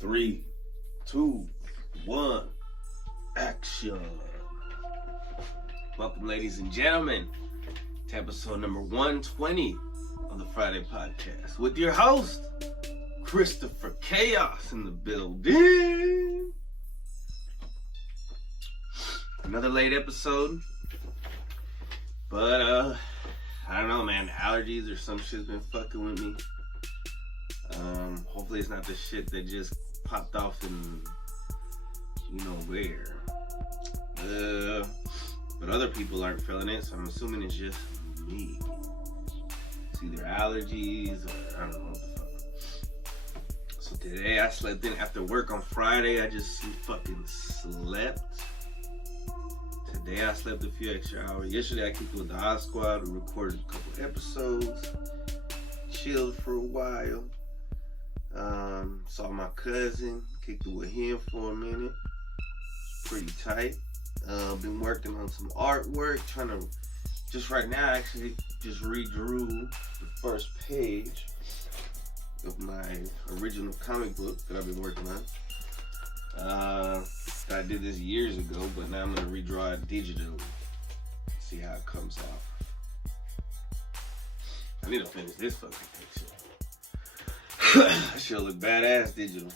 Three, two, one, action. Welcome, ladies and gentlemen, to episode number 120 of the Friday Podcast with your host, Christopher Chaos in the building. Another late episode, but I don't know, man. Allergies or some shit's been fucking with me. Hopefully it's not the shit that just popped off in you know where. But other people aren't feeling it, so I'm assuming it's just me. It's either allergies or I don't know what the fuck. So today I slept in after work on Friday. I just fucking slept. Today I slept a few extra hours. Yesterday I kicked it with the Oz Squad. We recorded a couple episodes. Chilled for a while. Saw my cousin. Kicked it with him for a minute. Pretty tight. Been working on some artwork. Trying to, just right now, actually just redrew the first page of my original comic book that I've been working on. I did this years ago, but now I'm going to redraw it digitally. See how it comes out. I need to finish this fucking picture. That shit look badass digital.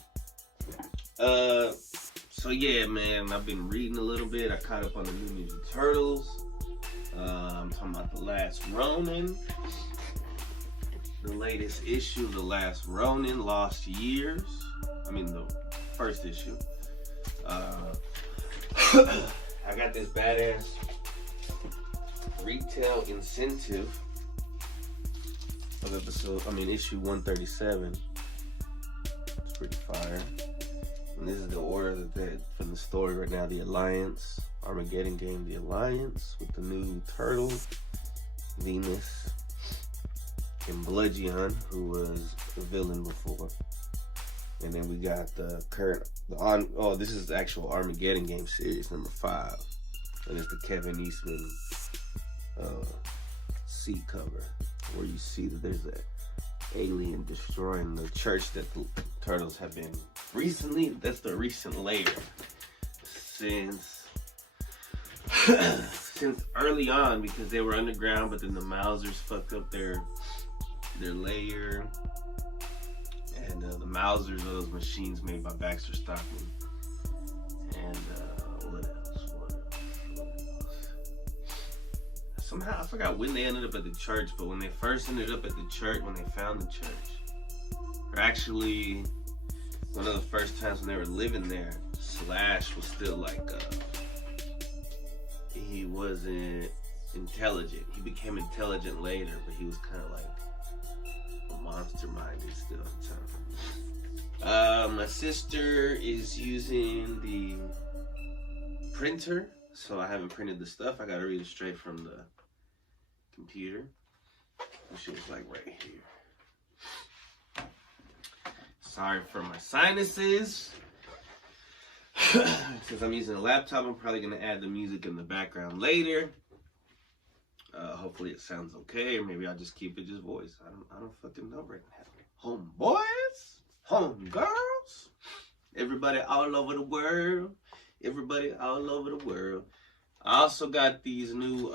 So yeah, man, I've been reading a little bit. I caught up on the new Ninja Turtles. I'm talking about The Last Ronin. The latest issue of The Last Ronin, Lost Years. I mean, the first issue. I got this badass retail incentive of issue 137. It's pretty fire. And this is the order that from the story right now. The Alliance, Armageddon game, The Alliance, with the new Turtle, Venus, and Bludgeon, who was a villain before. And then we got this is the actual Armageddon game series, number 5. And it's the Kevin Eastman seat cover, where you see that there's an alien destroying the church that the Turtles have been recently. That's the recent layer since early on, because they were underground, but then the Mausers fucked up their layer. And the Mausers are those machines made by Baxter Stockman. And what else? Somehow, I forgot when they ended up at the church, but when they first ended up at the church, when they found the church, or actually, one of the first times when they were living there, Slash was still like, he wasn't intelligent. He became intelligent later, but he was kind of like monster-minded still at the time. My sister is using the printer, so I haven't printed the stuff. I gotta read it straight from the computer. This shit is like right here. Sorry for my sinuses. Since I'm using a laptop, I'm probably gonna add the music in the background later. Hopefully it sounds okay, or maybe I'll just keep it just voice. I don't fucking know right now. Homeboys, homegirls, everybody all over the world. Everybody all over the world. I also got these new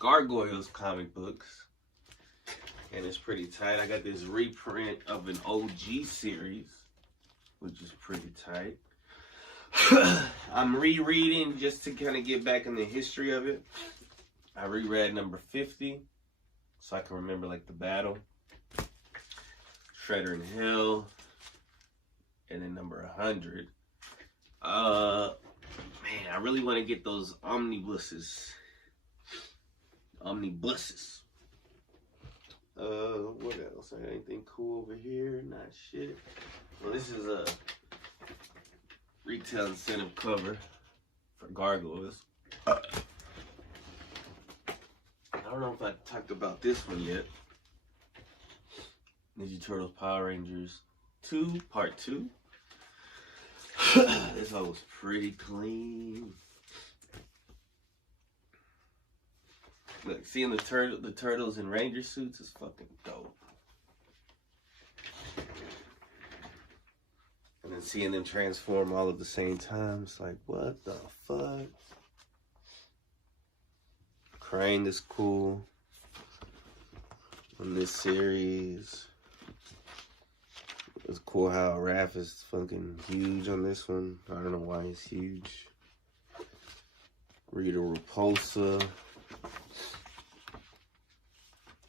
Gargoyles comic books, and it's pretty tight. I got this reprint of an OG series, which is pretty tight. I'm rereading just to kind of get back in the history of it. I reread number 50 so I can remember like the battle, Shredder in Hell, and then number 100. Man, I really want to get those omnibuses. What else? Anything cool over here? Not shit. Well, this is a retail incentive cover for Gargoyles. I don't know if I talked about this one yet. Ninja Turtles Power Rangers 2, Part 2. This one was pretty clean. Look, seeing the turtles in ranger suits is fucking dope. And seeing them transform all at the same time, it's like, what the fuck? Krang is cool in this series. It's cool how Raph is fucking huge on this one. I don't know why he's huge. Rita Repulsa.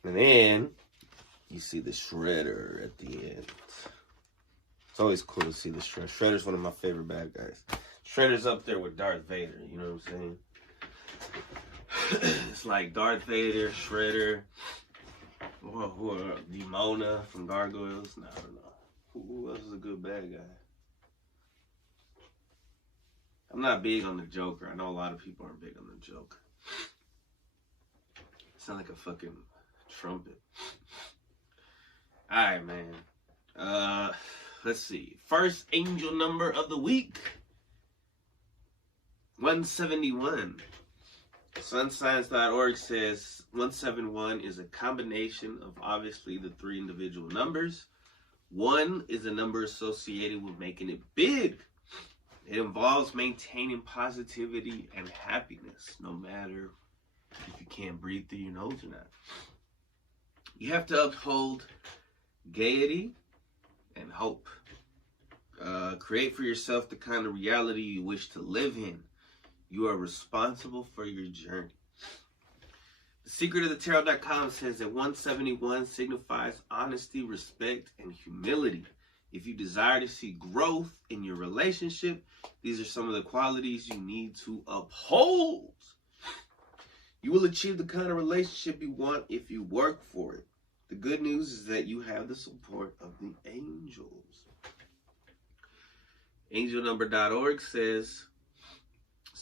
And then you see the Shredder at the end. It's always cool to see the Shredder. Shredder's one of my favorite bad guys. Shredder's up there with Darth Vader, you know what I'm saying? It's like Darth Vader, Shredder, Demona from Gargoyles. No, I don't know. Who else is a good bad guy? I'm not big on the Joker. I know a lot of people aren't big on the Joker. Sound like a fucking trumpet. Alright, man. Let's see. First angel number of the week. 171. Sunscience.org says 171 is a combination of obviously the three individual numbers. 1 is a number associated with making it big. It involves maintaining positivity and happiness, no matter if you can't breathe through your nose or not. You have to uphold gaiety and hope. Create for yourself the kind of reality you wish to live in. You are responsible for your journey. The Secret of the Tarot.com says that 171 signifies honesty, respect, and humility. If you desire to see growth in your relationship, these are some of the qualities you need to uphold. You will achieve the kind of relationship you want if you work for it. The good news is that you have the support of the angels. Angelnumber.org says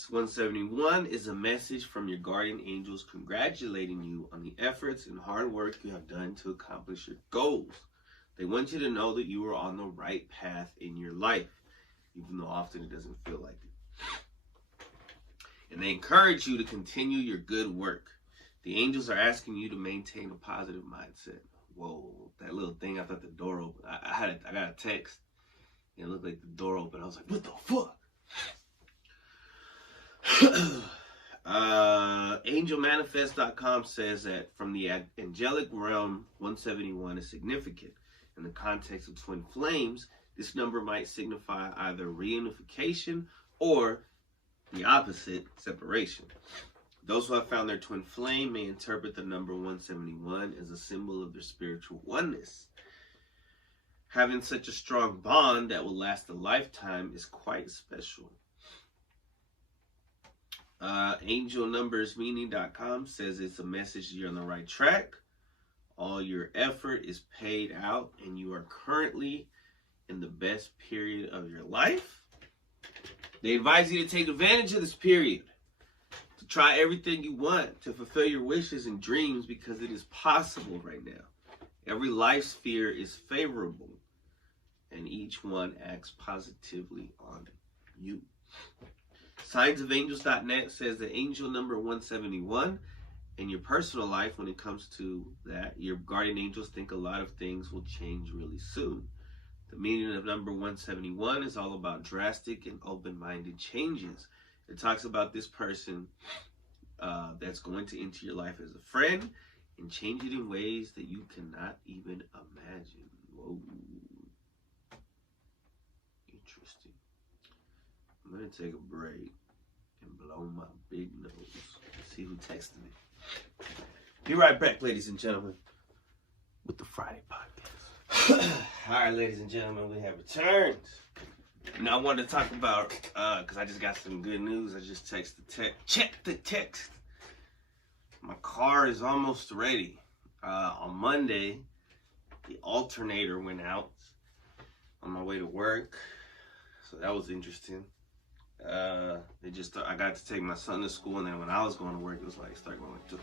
171 is a message from your guardian angels congratulating you on the efforts and hard work you have done to accomplish your goals. They want you to know that you are on the right path in your life, even though often it doesn't feel like it. And they encourage you to continue your good work. The angels are asking you to maintain a positive mindset. Whoa, that little thing, I thought the door opened. I got a text, and it looked like the door opened. I was like, what the fuck? Angelmanifest.com says that from the angelic realm, 171 is significant. In the context of twin flames, this number might signify either reunification or the opposite, separation. Those who have found their twin flame may interpret the number 171 as a symbol of their spiritual oneness. Having such a strong bond that will last a lifetime is quite special. AngelNumbersMeaning.com says it's a message you're on the right track. All your effort is paid out and you are currently in the best period of your life. They advise you to take advantage of this period, to try everything you want, to fulfill your wishes and dreams because it is possible right now. Every life sphere is favorable and each one acts positively on you. SignsOfAngels.net says that angel number 171 in your personal life, when it comes to that, your guardian angels think a lot of things will change really soon. The meaning of number 171 is all about drastic and open-minded changes. It talks about this person that's going to enter your life as a friend and change it in ways that you cannot even imagine. Whoa. Interesting. I'm going to take a break and blow my big nose. See who texted me. Be right back, ladies and gentlemen, with the Friday podcast. All right, ladies and gentlemen, we have returned. Now, I wanted to talk about, because I just got some good news. I just checked the text. My car is almost ready. On Monday, the alternator went out on my way to work. So that was interesting. I got to take my son to school, and then when I was going to work, it was like, start going like, duh.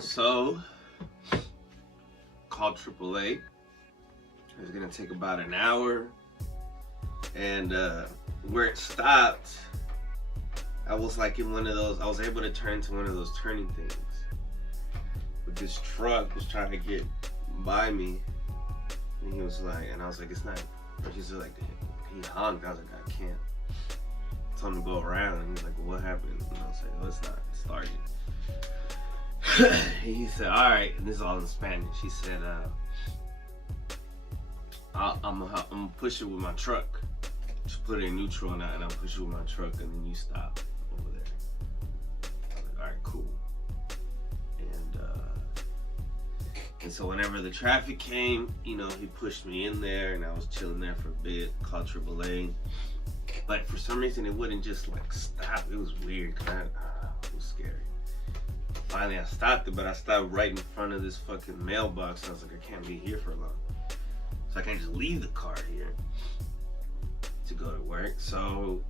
So, called AAA. It was gonna take about an hour, and where it stopped, I was like in one of those, I was able to turn to one of those turning things. But this truck was trying to get by me, And he was like, and I was like, it's not. He said like, he honked. I was like, I can't. I told him to go around, and he was like, well, what happened? And I was like, well, it's not. It started. He said, all right, and this is all in Spanish. He said, I'm gonna push it with my truck. Just put it in neutral and I'll push it with my truck, and then you stop over there. I was like, all right, cool. And so whenever the traffic came, you know, he pushed me in there, and I was chilling there for a bit, called AAA. But for some reason, it wouldn't just like stop. It was weird, it was scary. Finally, I stopped it, but I stopped right in front of this fucking mailbox. I was like, I can't be here for long. So I can't just leave the car here to go to work. So,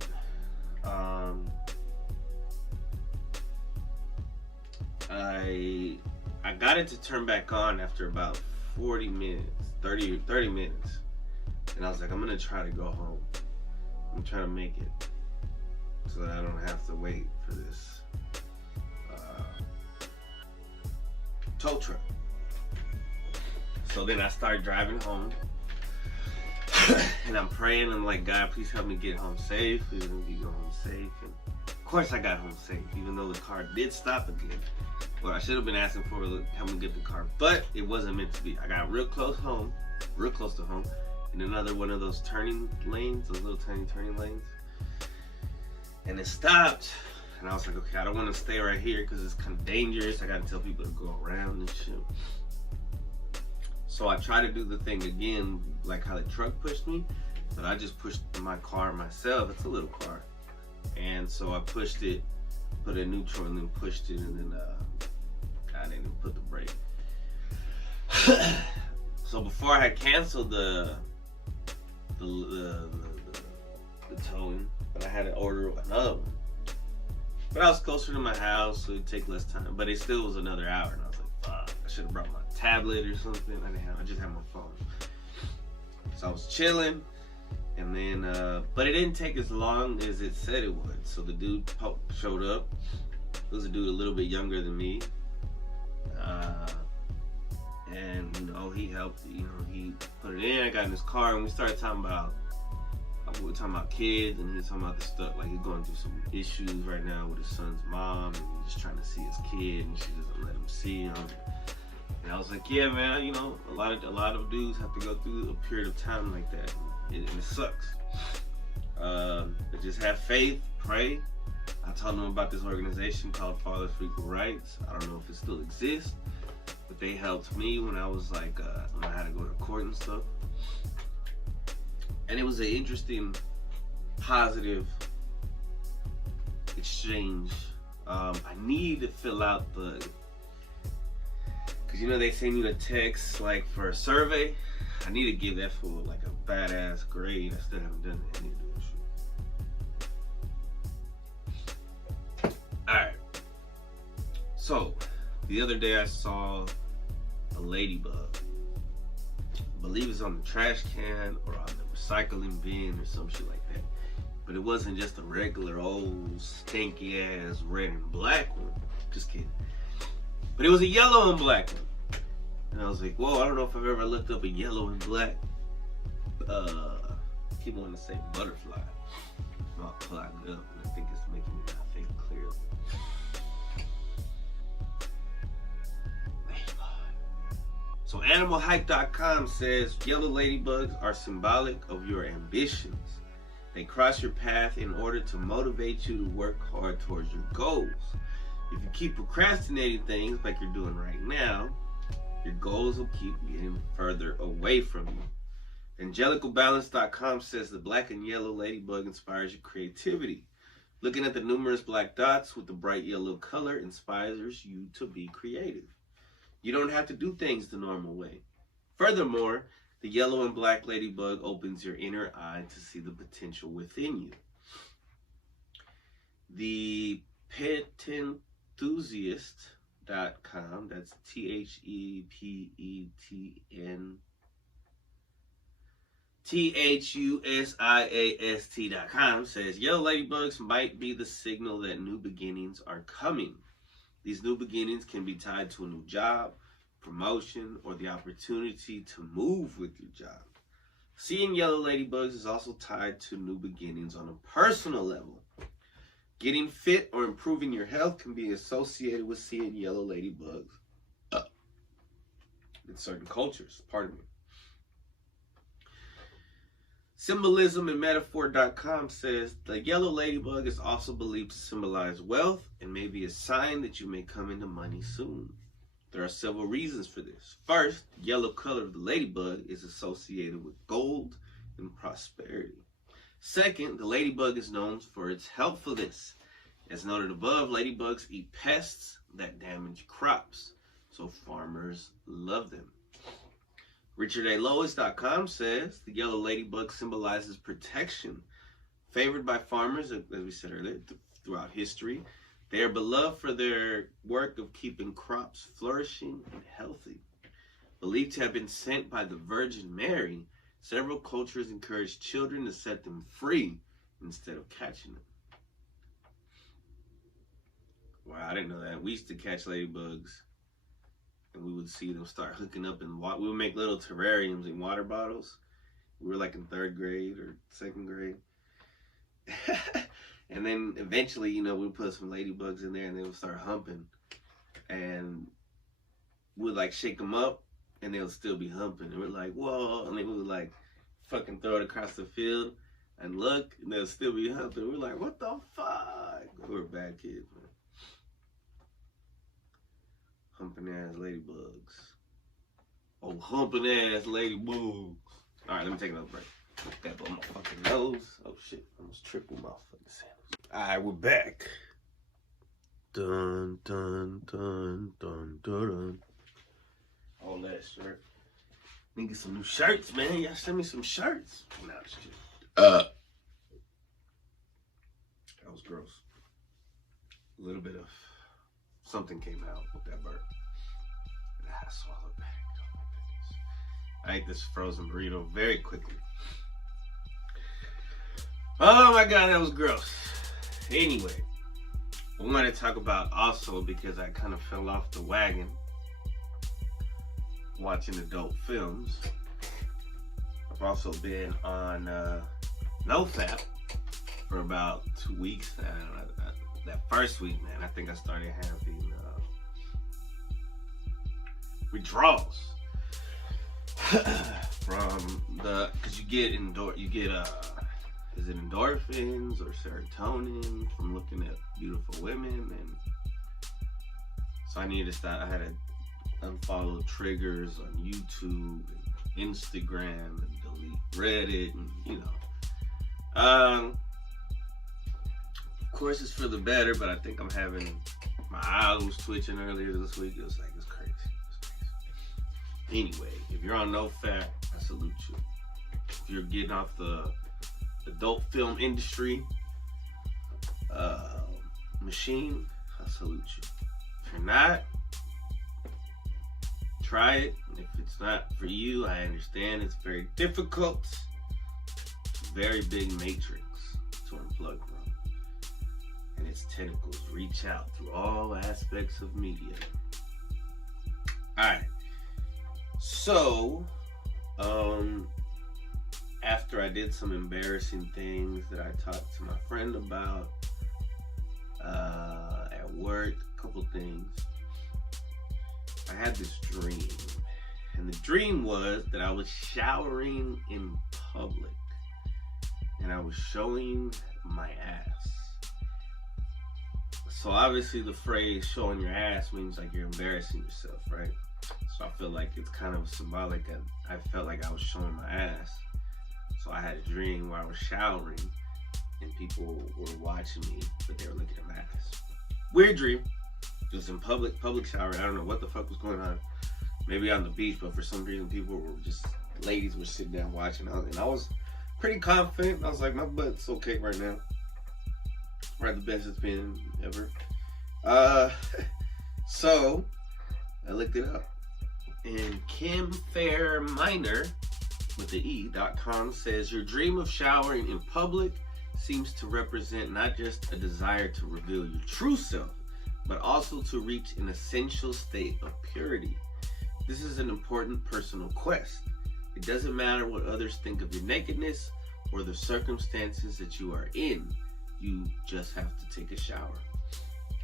I got it to turn back on after about 40 minutes, 30 minutes. And I was like, I'm gonna try to go home. I'm trying to make it so that I don't have to wait for this tow truck. So then I started driving home. And I'm praying, I'm like, God, please help me get home safe. Please help me get home safe. And of course I got home safe, even though the car did stop again. Well, I should have been asking for help me get the car, but it wasn't meant to be. I got real close to home, in another one of those turning lanes, those little tiny turning lanes. And it stopped, and I was like, okay, I don't want to stay right here because it's kind of dangerous. I got to tell people to go around and shit. So I tried to do the thing again, like how the truck pushed me, but I just pushed my car myself. It's a little car. And so I pushed it, put it in neutral, and then pushed it, and then I didn't even put the brake. So before I had canceled the towing, but I had to order another one. But I was closer to my house, so it'd take less time. But it still was another hour, and I was like, fuck, I should have brought my tablet or something. I just had my phone. So I was chilling, and then, but it didn't take as long as it said it would. So the dude showed up. It was a dude a little bit younger than me. And, you know, he helped, you know, he put it in. I got in his car, and we started talking about, kids, and he was talking about the stuff, like he's going through some issues right now with his son's mom, and he's just trying to see his kid, and she doesn't let him see him. And I was like, yeah, man, you know, a lot of dudes have to go through a period of time like that, and it sucks. But just have faith, pray. I told them about this organization called Fathers for Equal Rights. I don't know if it still exists, but they helped me when I was like, when I had to go to court and stuff. And it was an interesting, positive exchange. I need to fill out because you know they send you a text like for a survey. I need to give that for like a badass grade. I still haven't done it. I need to do that shit. Alright. So, the other day I saw a ladybug. I believe it's on the trash can or on the recycling bin or some shit like that. But it wasn't just a regular old stinky ass red and black one. Just kidding. But it was a yellow and black one. And I was like, whoa, I don't know if I've ever looked up a yellow and black. I keep wanting to say butterfly. I'll clog it up, and I think it's making me not think clearly. So animalhype.com says yellow ladybugs are symbolic of your ambitions. They cross your path in order to motivate you to work hard towards your goals. If you keep procrastinating things like you're doing right now, your goals will keep getting further away from you. Angelicalbalance.com says the black and yellow ladybug inspires your creativity. Looking at the numerous black dots with the bright yellow color inspires you to be creative. You don't have to do things the normal way. Furthermore, the yellow and black ladybug opens your inner eye to see the potential within you. The petenthusiast.com, that's THEPENTHUSIAST.com says yellow ladybugs might be the signal that new beginnings are coming. These new beginnings can be tied to a new job, promotion, or the opportunity to move with your job. Seeing yellow ladybugs is also tied to new beginnings on a personal level. Getting fit or improving your health can be associated with seeing yellow ladybugs in certain cultures. Pardon me. Symbolism and Metaphor.com says the yellow ladybug is also believed to symbolize wealth and may be a sign that you may come into money soon. There are several reasons for this. First, the yellow color of the ladybug is associated with gold and prosperity. Second, the ladybug is known for its helpfulness. As noted above, ladybugs eat pests that damage crops, so farmers love them. RichardALois.com says the yellow ladybug symbolizes protection. Favored by farmers, as we said earlier, throughout history, they are beloved for their work of keeping crops flourishing and healthy. Believed to have been sent by the Virgin Mary, several cultures encourage children to set them free instead of catching them. Wow, I didn't know that. We used to catch ladybugs, and we would see them start hooking up in water. We would make little terrariums in water bottles. We were like in 3rd grade or 2nd grade. And then eventually, we'd put some ladybugs in there and they would start humping. And we'd like shake them up and they'll still be humping. And we're like, whoa. And then we would like fucking throw it across the field and look, and they'll still be humping. We're like, what the fuck? We were bad kids, man. Humping ass ladybugs. Oh, humping ass ladybugs. Alright, let me take another break. That blow my fucking nose. Oh shit, I almost tripped with my fucking sandwich. Alright, we're back. Dun dun dun dun dun dun. All that shirt. Need to get some new shirts, man. Y'all send me some shirts. Nah, just kidding. That was gross. A little bit of something came out with that burp. And I had to swallow it back. Oh my goodness. I ate this frozen burrito very quickly. Oh my god, that was gross. Anyway, I wanted to talk about also, because I kind of fell off the wagon watching adult films. I've also been on NoFap for about 2 weeks now. That first week, man, I think I started having withdrawals from because you get is it endorphins or serotonin from looking at beautiful women, and so I needed to start. I had to unfollow triggers on YouTube and Instagram and delete Reddit, and of course it's for the better, but I think I'm having my eyes was twitching earlier this week. It was like, it's crazy. Anyway, if you're on NoFap, I salute you. If you're getting off the adult film industry machine, I salute you. If you're not, try it. If it's not for you, I understand it's very difficult. It's a very big matrix to unplug from. And its tentacles reach out through all aspects of media. Alright. So, after I did some embarrassing things that I talked to my friend about at work, a couple things, I had this dream. And the dream was that I was showering in public. And I was showing my ass. So obviously the phrase showing your ass means like you're embarrassing yourself, right? So I feel like it's kind of symbolic. I felt like I was showing my ass. So I had a dream where I was showering and people were watching me, but they were looking at my ass. Weird dream. It was in public showering. I don't know what the fuck was going on. Maybe on the beach, but for some reason ladies were sitting down watching. And I was pretty confident. I was like, my butt's okay right now. Right, the best it's been ever. So I looked it up, and Kim Fair Minor with the E.com says your dream of showering in public seems to represent not just a desire to reveal your true self, but also to reach an essential state of purity. This is an important personal quest. It doesn't matter what others think of your nakedness or the circumstances that you are in. You just have to take a shower.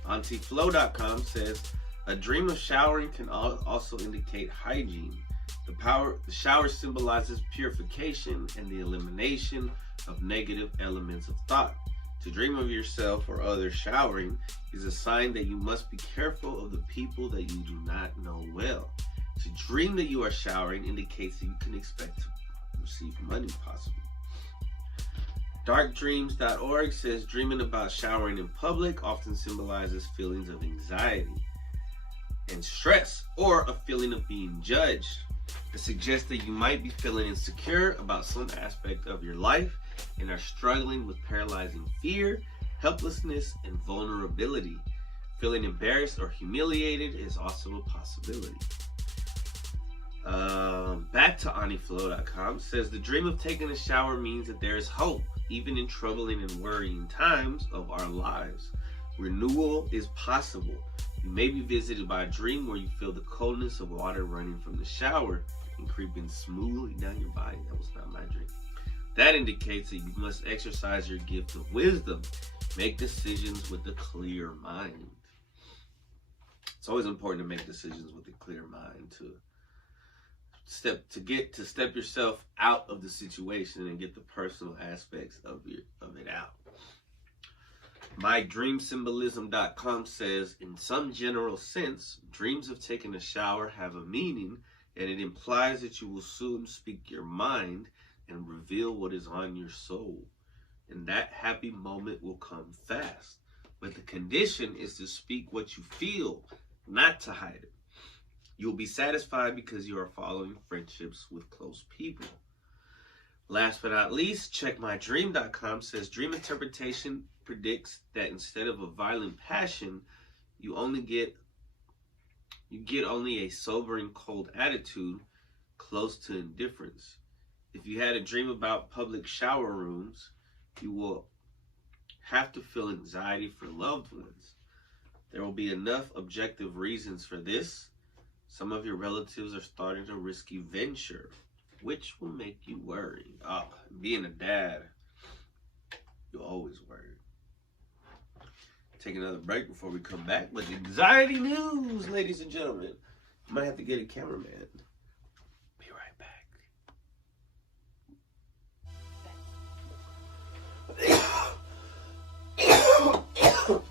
AuntieFlow.com says, a dream of showering can also indicate hygiene. The shower symbolizes purification and the elimination of negative elements of thought. To dream of yourself or others showering is a sign that you must be careful of the people that you do not know well. To dream that you are showering indicates that you can expect to receive money, possibly. Darkdreams.org says dreaming about showering in public often symbolizes feelings of anxiety and stress, or a feeling of being judged. It suggests that you might be feeling insecure about some aspect of your life and are struggling with paralyzing fear, helplessness, and vulnerability. Feeling embarrassed or humiliated is also a possibility. Back to AuntieFlow.com says the dream of taking a shower means that there is hope, even in troubling and worrying times of our lives. Renewal is possible. You may be visited by a dream where you feel the coldness of water running from the shower and creeping smoothly down your body. That was not my dream. That indicates that you must exercise your gift of wisdom. Make decisions with a clear mind. It's always important to make decisions with a clear mind to step yourself out of the situation and get the personal aspects of it out. MyDreamSymbolism.com says, in some general sense, dreams of taking a shower have a meaning, and it implies that you will soon speak your mind and reveal what is on your soul. And that happy moment will come fast. But the condition is to speak what you feel, not to hide it. You will be satisfied because you are following friendships with close people. Last but not least, checkmydream.com says dream interpretation predicts that instead of a violent passion, you get only a sobering, cold attitude close to indifference. If you had a dream about public shower rooms, you will have to feel anxiety for loved ones. There will be enough objective reasons for this. Some of your relatives are starting a risky venture, which will make you worry. Being a dad, you're always worried. Take another break before we come back with anxiety news, ladies and gentlemen. I might have to get a cameraman. Be right back.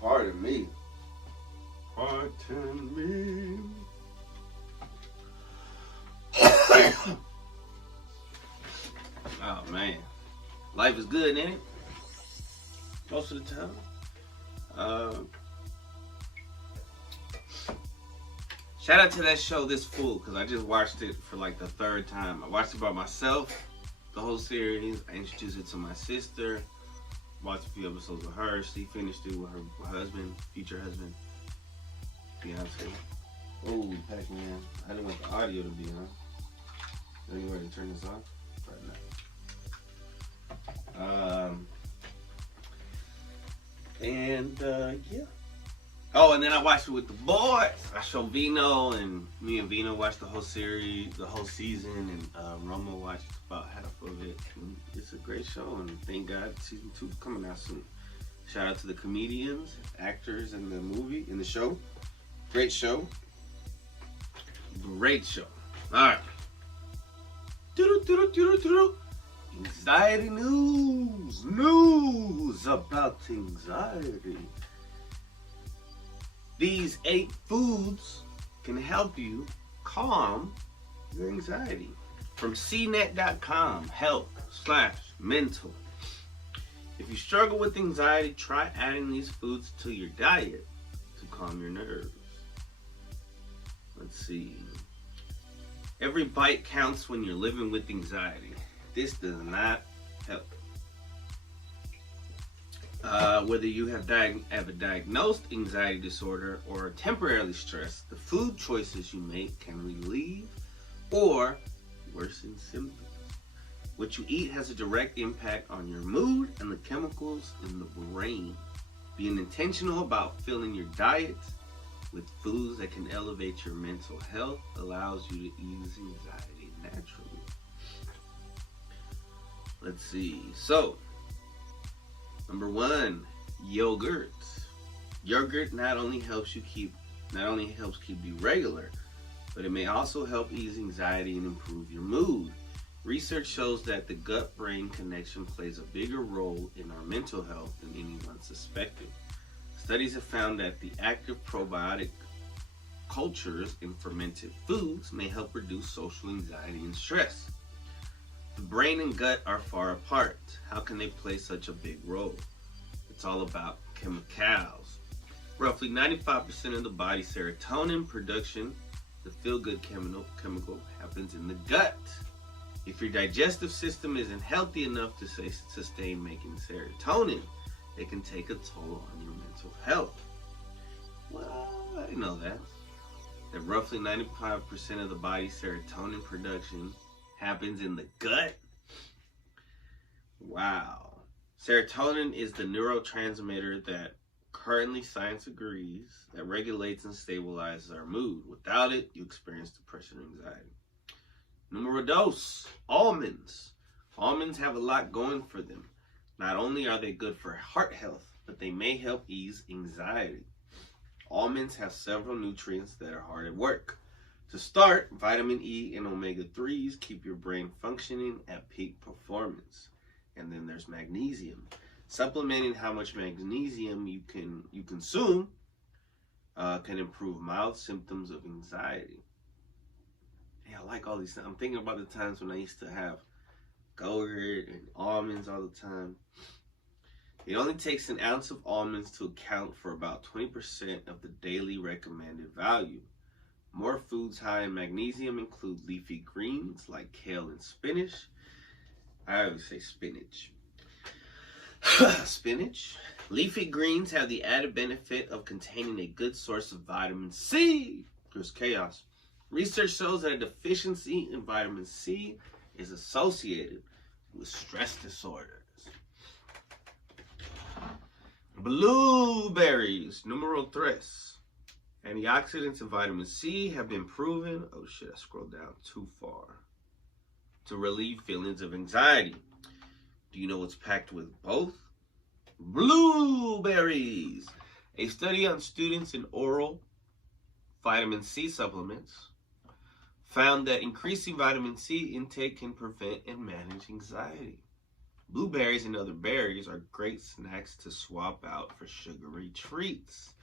Pardon me. Pardon me. Oh man, life is good, ain't it? Most of the time. Shout out to that show, This Fool, because I just watched it for like the third time. I watched it by myself, the whole series. I introduced it to my sister, watched a few episodes with her. She finished it with her husband, future husband, Beyonce. Oh, Pac-Man. I didn't want the audio to be on. Anywhere to turn this off? Right now. Yeah. Oh, and then I watched it with the boys. I showed Vino, and me and Vino watched the whole series, the whole season, and Roma watched about half of it. And it's a great show, and thank God season 2 is coming out soon. Shout out to the comedians, actors in the show. Great show. Great show. All right. Anxiety news. News about anxiety. These 8 foods can help you calm your anxiety. From cnet.com, health/mental. If you struggle with anxiety, try adding these foods to your diet to calm your nerves. Let's see. Every bite counts when you're living with anxiety. This does not help. Whether you have a diagnosed anxiety disorder or are temporarily stressed, the food choices you make can relieve or worsen symptoms. What you eat has a direct impact on your mood and the chemicals in the brain. Being intentional about filling your diet with foods that can elevate your mental health, allows you to ease anxiety naturally. Let's see. So, number one, yogurt. Yogurt not only helps keep you regular, but it may also help ease anxiety and improve your mood. Research shows that the gut-brain connection plays a bigger role in our mental health than anyone suspected. Studies have found that the active probiotic cultures in fermented foods may help reduce social anxiety and stress. The brain and gut are far apart. How can they play such a big role? It's all about chemicals. Roughly 95% of the body's serotonin production, the feel-good chemical, happens in the gut. If your digestive system isn't healthy enough to sustain making serotonin, it can take a toll on your mental health. Well, I didn't know that. That roughly 95% of the body's serotonin production happens in the gut. Wow. Serotonin is the neurotransmitter that currently science agrees that regulates and stabilizes our mood. Without it, you experience depression and anxiety. Numero dos, almonds. Almonds have a lot going for them. Not only are they good for heart health, but they may help ease anxiety. Almonds have several nutrients that are hard at work. To start, vitamin E and omega-3s keep your brain functioning at peak performance. And then there's magnesium. Supplementing how much magnesium you consume can improve mild symptoms of anxiety. Yeah, I like all these things. I'm thinking about the times when I used to have yogurt and almonds all the time. It only takes an ounce of almonds to account for about 20% of the daily recommended value. More foods high in magnesium include leafy greens like kale and spinach. I always say spinach. Spinach. Leafy greens have the added benefit of containing a good source of vitamin C. There's chaos. Research shows that a deficiency in vitamin C is associated with stress disorders. Blueberries, numero tres. Antioxidants and vitamin C have been proven, oh shit, I scrolled down too far, to relieve feelings of anxiety. Do you know what's packed with both? Blueberries. A study on students in oral vitamin C supplements found that increasing vitamin C intake can prevent and manage anxiety. Blueberries and other berries are great snacks to swap out for sugary treats.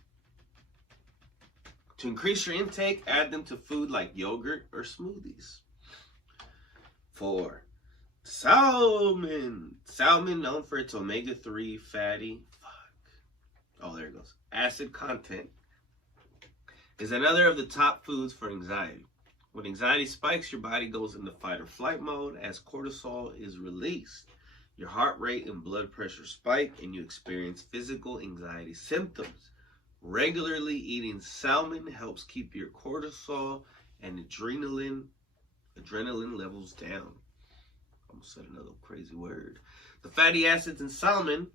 To increase your intake, add them to food like yogurt or smoothies. 4. Salmon. Salmon, known for its omega-3 fatty, there it goes, acid content, is another of the top foods for anxiety. When anxiety spikes, your body goes into fight or flight mode as cortisol is released. Your heart rate and blood pressure spike and you experience physical anxiety symptoms. Regularly eating salmon helps keep your cortisol and adrenaline levels down. Almost said another crazy word. The fatty acids in salmon,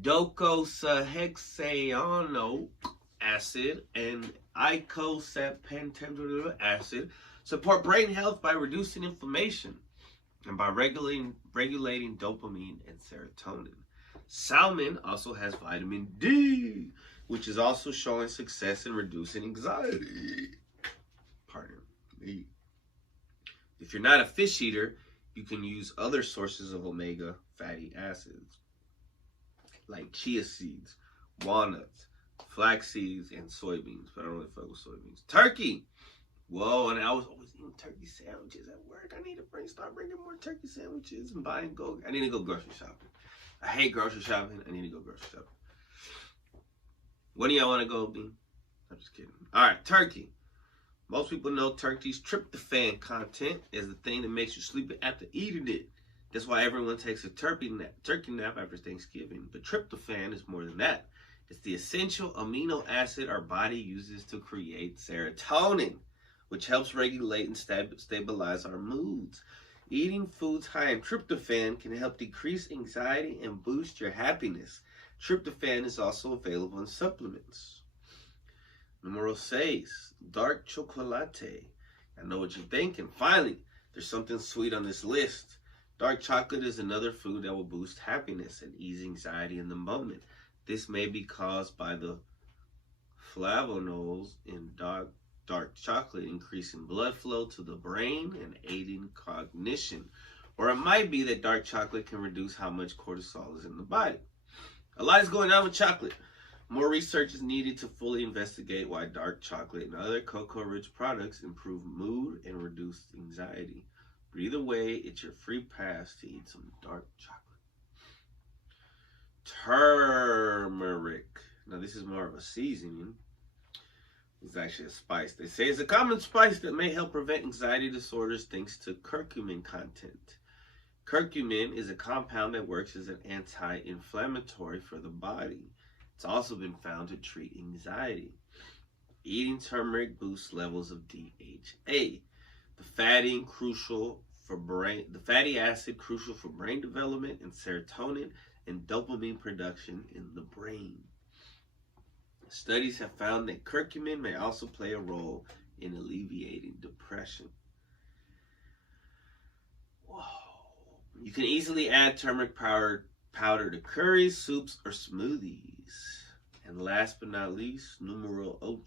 docosahexaenoic acid and icosapentaenoic acid, support brain health by reducing inflammation and by regulating dopamine and serotonin. Salmon also has vitamin D, which is also showing success in reducing anxiety. Pardon me. If you're not a fish eater, you can use other sources of omega fatty acids, like chia seeds, walnuts, flax seeds, and soybeans. But I don't really fuck with soybeans. Turkey. Whoa, and I was always eating turkey sandwiches at work. I need to start bringing more turkey sandwiches and I need to go grocery shopping. I hate grocery shopping. I need to go grocery shopping. When do y'all want to go, Bean? I'm just kidding. All right, turkey. Most people know turkey's tryptophan content is the thing that makes you sleepy after eating it. That's why everyone takes a turkey nap after Thanksgiving. But tryptophan is more than that. It's the essential amino acid our body uses to create serotonin, which helps regulate and stabilize our moods. Eating foods high in tryptophan can help decrease anxiety and boost your happiness. Tryptophan is also available in supplements. Numero 6, dark chocolate. I know what you're thinking. Finally, there's something sweet on this list. Dark chocolate is another food that will boost happiness and ease anxiety in the moment. This may be caused by the flavonols in dark chocolate, increasing blood flow to the brain and aiding cognition. Or it might be that dark chocolate can reduce how much cortisol is in the body. A lot is going on with chocolate. More research is needed to fully investigate why dark chocolate and other cocoa-rich products improve mood and reduce anxiety. But either way, it's your free pass to eat some dark chocolate. Turmeric. Now this is more of a seasoning. It's actually a spice. They say it's a common spice that may help prevent anxiety disorders thanks to curcumin content. Curcumin is a compound that works as an anti-inflammatory for the body. It's also been found to treat anxiety. Eating turmeric boosts levels of DHA, the fatty acid crucial for brain development, and serotonin and dopamine production in the brain. Studies have found that curcumin may also play a role in alleviating depression. Whoa. You can easily add turmeric powder to curries, soups, or smoothies. And last but not least, numero 8,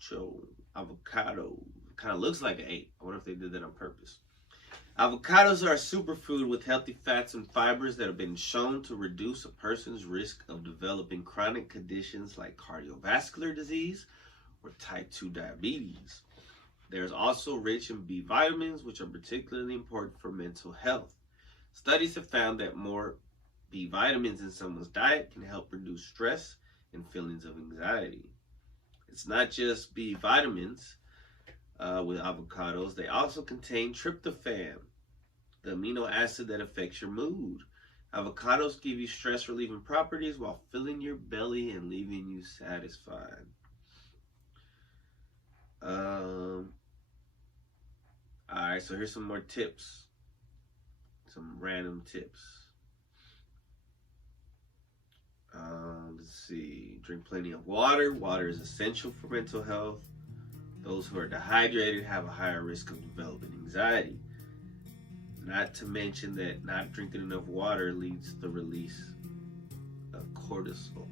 avocado. Kind of looks like an 8. I wonder if they did that on purpose. Avocados are a superfood with healthy fats and fibers that have been shown to reduce a person's risk of developing chronic conditions like cardiovascular disease or type 2 diabetes. There's also rich in B vitamins, which are particularly important for mental health. Studies have found that more B vitamins in someone's diet can help reduce stress and feelings of anxiety. It's not just B vitamins with avocados. They also contain tryptophan, the amino acid that affects your mood. Avocados give you stress relieving properties while filling your belly and leaving you satisfied. Alright, so here's some more tips. Some random tips. Let's see. Drink plenty of water. Water is essential for mental health. Those who are dehydrated have a higher risk of developing anxiety. Not to mention that not drinking enough water leads to the release of cortisol.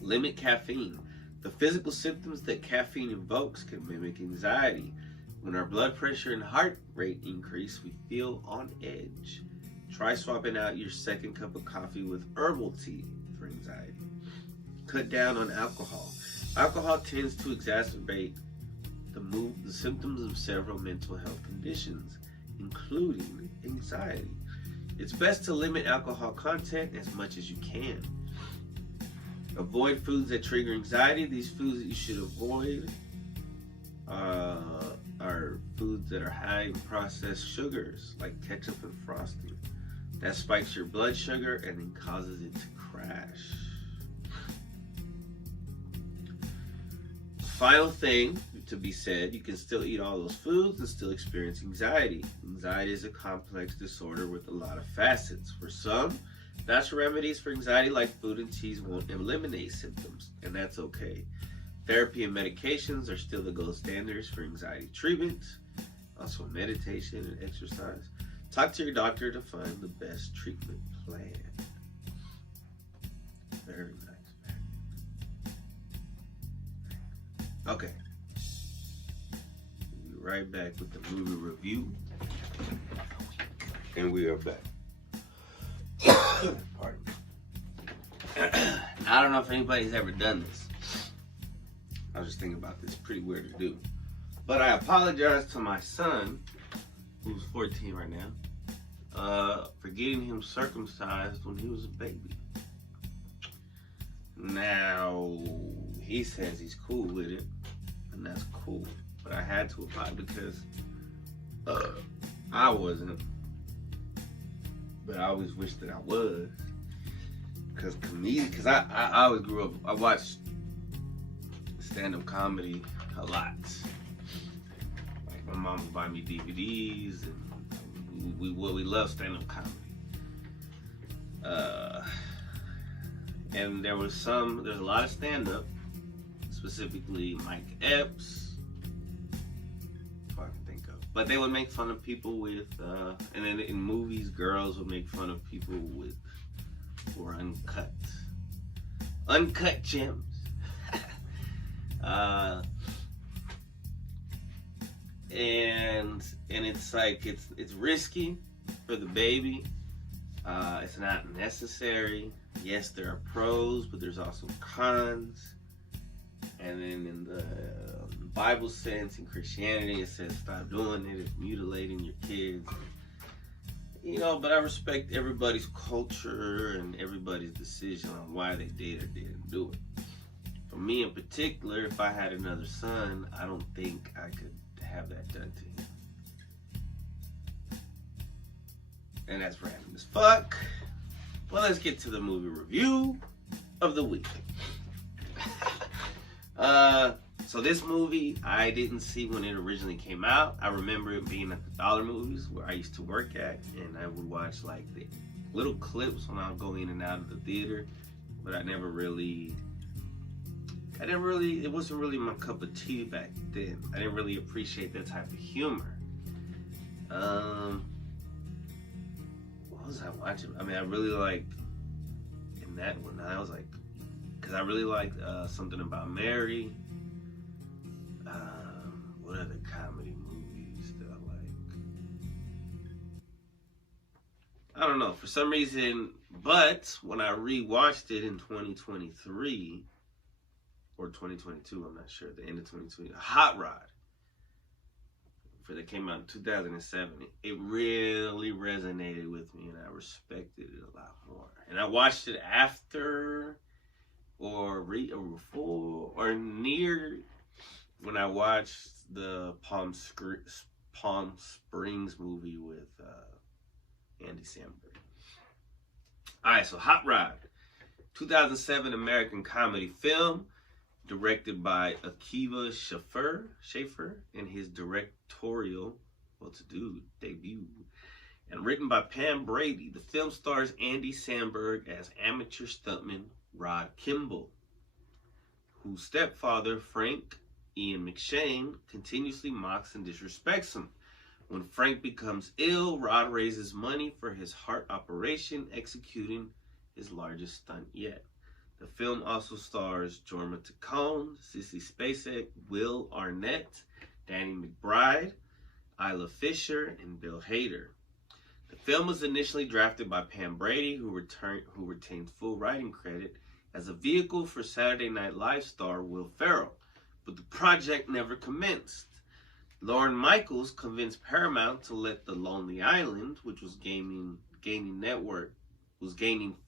Limit caffeine. The physical symptoms that caffeine evokes can mimic anxiety. When our blood pressure and heart rate increase, we feel on edge. Try swapping out your second cup of coffee with herbal tea for anxiety. Cut down on alcohol. Alcohol tends to exacerbate the symptoms of several mental health conditions, including anxiety. It's best to limit alcohol content as much as you can. Avoid foods that trigger anxiety. These foods that you should avoid are foods that are high in processed sugars, like ketchup and frosting. That spikes your blood sugar and then causes it to crash. Final thing to be said, you can still eat all those foods and still experience anxiety. Anxiety is a complex disorder with a lot of facets. For some, natural remedies for anxiety like food and teas won't eliminate symptoms, and that's okay. Therapy and medications are still the gold standards for anxiety treatment. Also meditation and exercise. Talk to your doctor to find the best treatment plan. Very nice. Okay. We'll be right back with the movie review. And we are back. Pardon me. I don't know if anybody's ever done this. I was just thinking about this. Pretty weird to do. But I apologize to my son, who's 14 right now, for getting him circumcised when he was a baby. Now, he says he's cool with it, and that's cool. But I had to apply because I wasn't. But I always wish that I was. Because I always grew up, I watched stand-up comedy a lot. Like my mom would buy me DVDs, and we love stand-up comedy. And there's a lot of stand-up, specifically Mike Epps, if I can think of. But they would make fun of people with, and then in movies, girls would make fun of people with who are uncut gems. And it's like it's risky for the baby. It's not necessary. Yes, there are pros, but there's also cons. And then in the Bible sense, in Christianity, it says stop doing it, it's mutilating your kids. You know, but I respect everybody's culture and everybody's decision on why they did or didn't do it. For me in particular, if I had another son, I don't think I could have that done to him. And that's random as fuck. Well, let's get to the movie review of the week. So this movie I didn't see when it originally came out. I remember it being at the Dollar Movies where I used to work at, and I would watch like the little clips when I would go in and out of the theater, but it wasn't really my cup of tea back then. I didn't really appreciate that type of humor. What was I watching? I mean, I really liked, in that one, I was like, because I really liked Something About Mary. What other comedy movies that I like? I don't know, for some reason, but when I rewatched it in 2023, or 2022, I'm not sure, the end of 2020, Hot Rod, that came out in 2007, it really resonated with me, and I respected it a lot more. And I watched it after, or before, or near when I watched the Palm Springs movie with Andy Samberg. Alright, so Hot Rod, 2007 American comedy film, directed by Akiva Schaffer in his directorial debut, and written by Pam Brady. The film stars Andy Samberg as amateur stuntman Rod Kimball, whose stepfather, Frank Ian McShane, continuously mocks and disrespects him. When Frank becomes ill, Rod raises money for his heart operation, executing his largest stunt yet. The film also stars Jorma Taccone, Sissy Spacek, Will Arnett, Danny McBride, Isla Fisher, and Bill Hader. The film was initially drafted by Pam Brady, who retained full writing credit, as a vehicle for Saturday Night Live star Will Ferrell, but the project never commenced. Lorne Michaels convinced Paramount to let The Lonely Island, which was gaining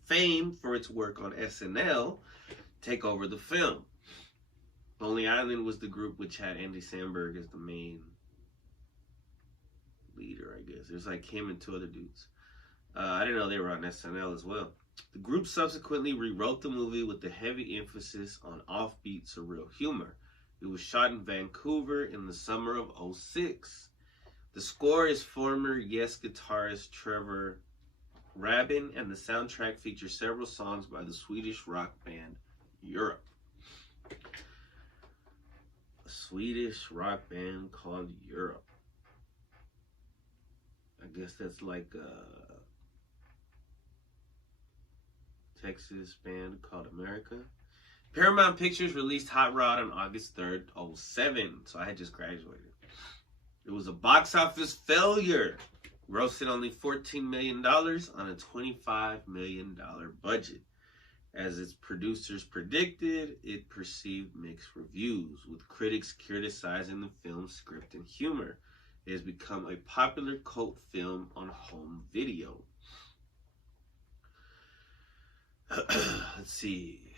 fame for its work on SNL, take over the film. Lonely Island was the group which had Andy Samberg as the main leader, I guess. There's like him and two other dudes. I didn't know they were on SNL as well. The group subsequently rewrote the movie with a heavy emphasis on offbeat, surreal humor. It was shot in Vancouver in the summer of '06. The score is former Yes guitarist Trevor Rabin, and the soundtrack features several songs by the Swedish rock band Europe. A Swedish rock band called Europe. I guess that's like a Texas band called America. Paramount Pictures released Hot Rod on August 3rd, 2007, so I had just graduated. It was a box office failure, grossing only $14 million on a $25 million budget. As its producers predicted, it received mixed reviews, with critics criticizing the film's script and humor. It has become a popular cult film on home video. Let's see.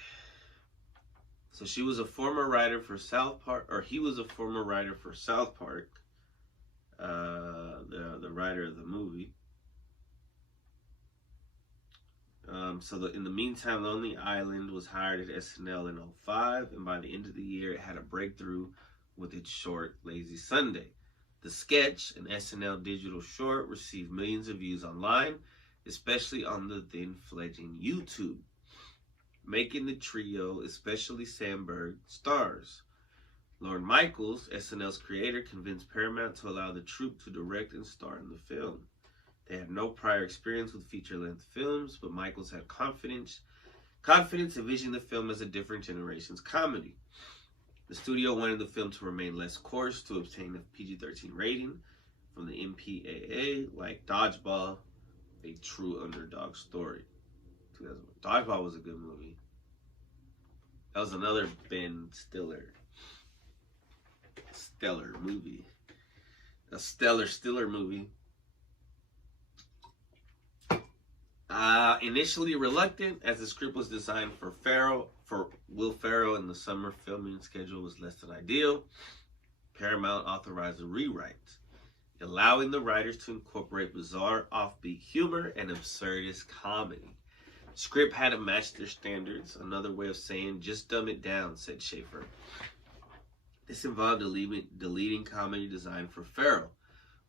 So she was a former writer for South Park, or he was a former writer for South Park, the writer of the movie. In the meantime, Lonely Island was hired at SNL in 2005, and by the end of the year, it had a breakthrough with its short, Lazy Sunday. The sketch, an SNL digital short, received millions of views online, especially on the then fledgling YouTube. making the trio, especially Sandberg, stars. Lorne Michaels, SNL's creator, convinced Paramount to allow the troupe to direct and star in the film. They had no prior experience with feature-length films, but Michaels had confidence envisioning the film as a different generation's comedy. The studio wanted the film to remain less coarse to obtain a PG-13 rating from the MPAA, like Dodgeball, a true underdog story. Dodgeball was a good movie. That was another Ben Stiller movie. A Stiller movie. Initially reluctant, as the script was designed for Will Ferrell, and the summer filming schedule was less than ideal, Paramount authorized a rewrite, allowing the writers to incorporate bizarre, offbeat humor and absurdist comedy. The script had to match their standards. Another way of saying, just dumb it down, said Schaefer. This involved deleting comedy designed for Ferrell,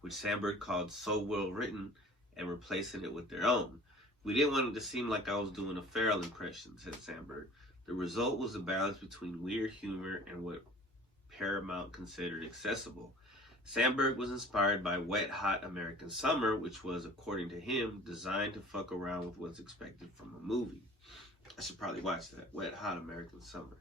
which Sandberg called so well written, and replacing it with their own. We didn't want it to seem like I was doing a Ferrell impression, said Sandberg. The result was a balance between weird humor and what Paramount considered accessible. Sandberg was inspired by Wet Hot American Summer, which was, according to him, designed to fuck around with what's expected from a movie. I should probably watch that, Wet Hot American Summer.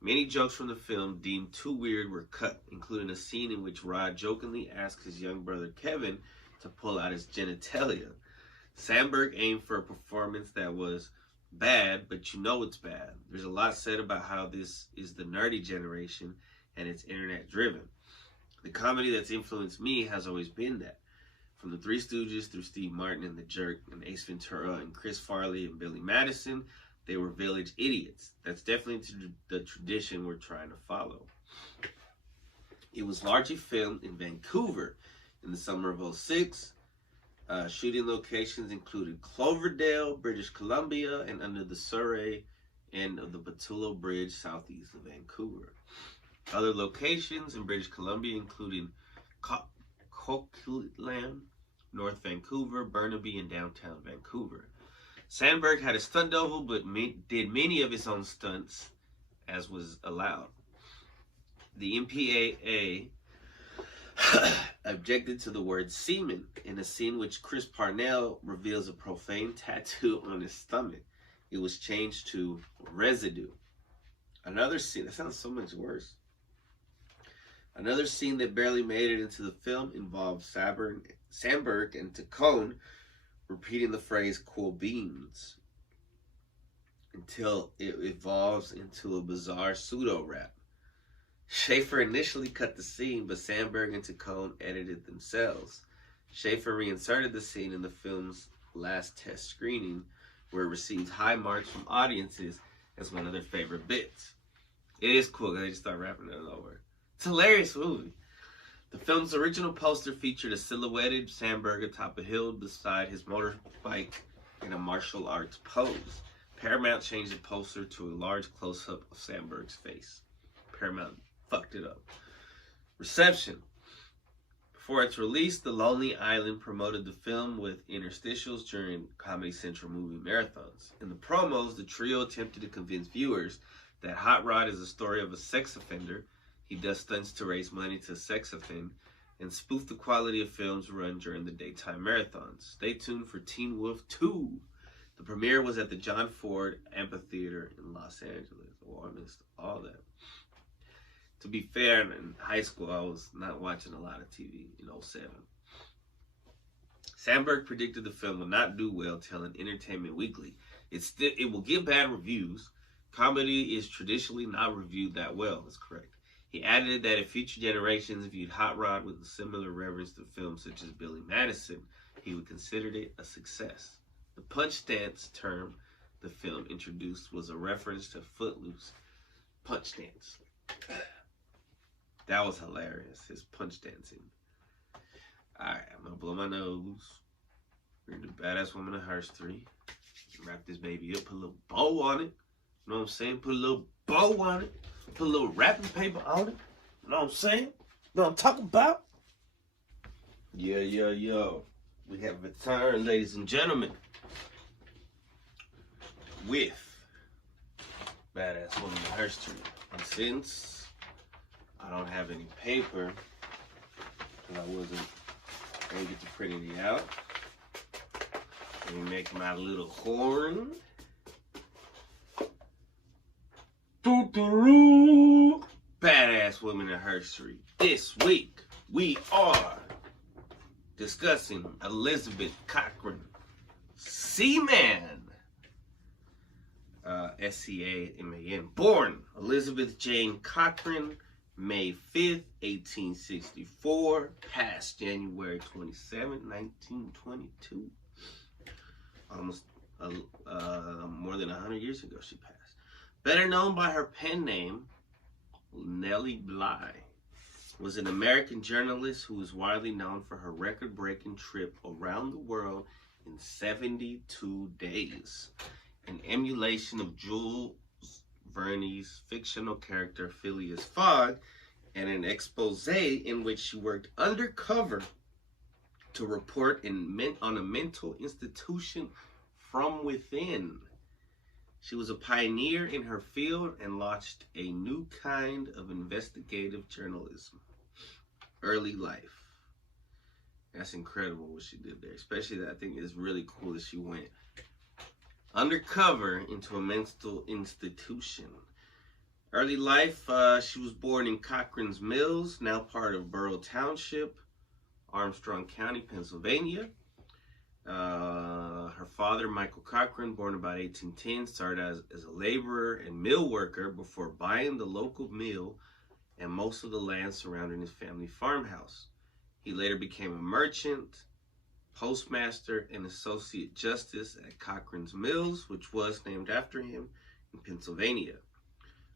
Many jokes from the film deemed too weird were cut, including a scene in which Rod jokingly asked his young brother Kevin to pull out his genitalia. Sandberg aimed for a performance that was bad, but you know it's bad. There's a lot said about how this is the nerdy generation and it's internet driven. The comedy that's influenced me has always been that. From the Three Stooges through Steve Martin and The Jerk and Ace Ventura and Chris Farley and Billy Madison, they were village idiots. That's definitely the tradition we're trying to follow. It was largely filmed in Vancouver in the summer of '06. Shooting locations included Cloverdale, British Columbia, and under the Surrey end of the Pattullo Bridge southeast of Vancouver. Other locations in British Columbia including Coquitlam, North Vancouver, Burnaby, and downtown Vancouver. Sandberg had a stunt double, but did many of his own stunts, as was allowed. The MPAA objected to the word semen in a scene which Chris Parnell reveals a profane tattoo on his stomach. It was changed to residue. Another scene, that sounds so much worse. Another scene that barely made it into the film involved Sandberg and Taccone repeating the phrase "cool beans" until it evolves into a bizarre pseudo-rap. Schaefer initially cut the scene, but Sandberg and Taccone edited themselves. Schaefer reinserted the scene in the film's last test screening, where it received high marks from audiences as one of their favorite bits. It is cool because they just start rapping it over. It's a hilarious movie. The film's original poster featured a silhouetted Sandberg atop a hill beside his motorbike in a martial arts pose. Paramount changed the poster to a large close-up of Sandberg's face. Paramount fucked it up. Reception. Before its release, The Lonely Island promoted the film with interstitials during Comedy Central movie marathons. In the promos, the trio attempted to convince viewers that Hot Rod is a story of a sex offender. He does stunts to raise money to sex offend, and spoof the quality of films run during the daytime marathons. Stay tuned for Teen Wolf 2. The premiere was at the John Ford Amphitheater in Los Angeles. Oh, I missed all that. To be fair, in high school, I was not watching a lot of TV in '07. Sandberg predicted the film will not do well, telling Entertainment Weekly, it will get bad reviews. Comedy is traditionally not reviewed that well. That's correct. He added that if future generations viewed Hot Rod with a similar reverence to films such as Billy Madison, he would consider it a success. The punch dance term the film introduced was a reference to Footloose punch dance. That was hilarious, his punch dancing. Alright, I'm gonna blow my nose. We're gonna do Badass Woman in Hearts 3. Wrap this baby up, put a little bow on it. You know what I'm saying? Put a little bow on it. Put a little wrapping paper on it. You know what I'm saying? You know what I'm talking about? Yeah. We have returned, ladies and gentlemen, with Badass Woman in History. And since I don't have any paper, because I wasn't going to get to printing it out, let me make my little horn. Doo-doo-doo. Badass Woman in History. This week, we are discussing Elizabeth Cochran, Seaman. S-C-A-M-A-N. Born Elizabeth Jane Cochran, May 5th, 1864. Passed January 27th, 1922. Almost more than 100 years ago she passed. Better known by her pen name, Nellie Bly, was an American journalist who is widely known for her record-breaking trip around the world in 72 days. An emulation of Jules Verne's fictional character Phileas Fogg, and an expose in which she worked undercover to report on a mental institution from within. She was a pioneer in her field and launched a new kind of investigative journalism. Early life. That's incredible what she did there. Especially that I think is really cool that she went undercover into a mental institution. Early life, she was born in Cochran's Mills, now part of Borough Township, Armstrong County, Pennsylvania. Her father, Michael Cochran, born about 1810, started as a laborer and mill worker before buying the local mill and most of the land surrounding his family farmhouse. He later became a merchant, postmaster, and associate justice at Cochran's Mills, which was named after him, in Pennsylvania.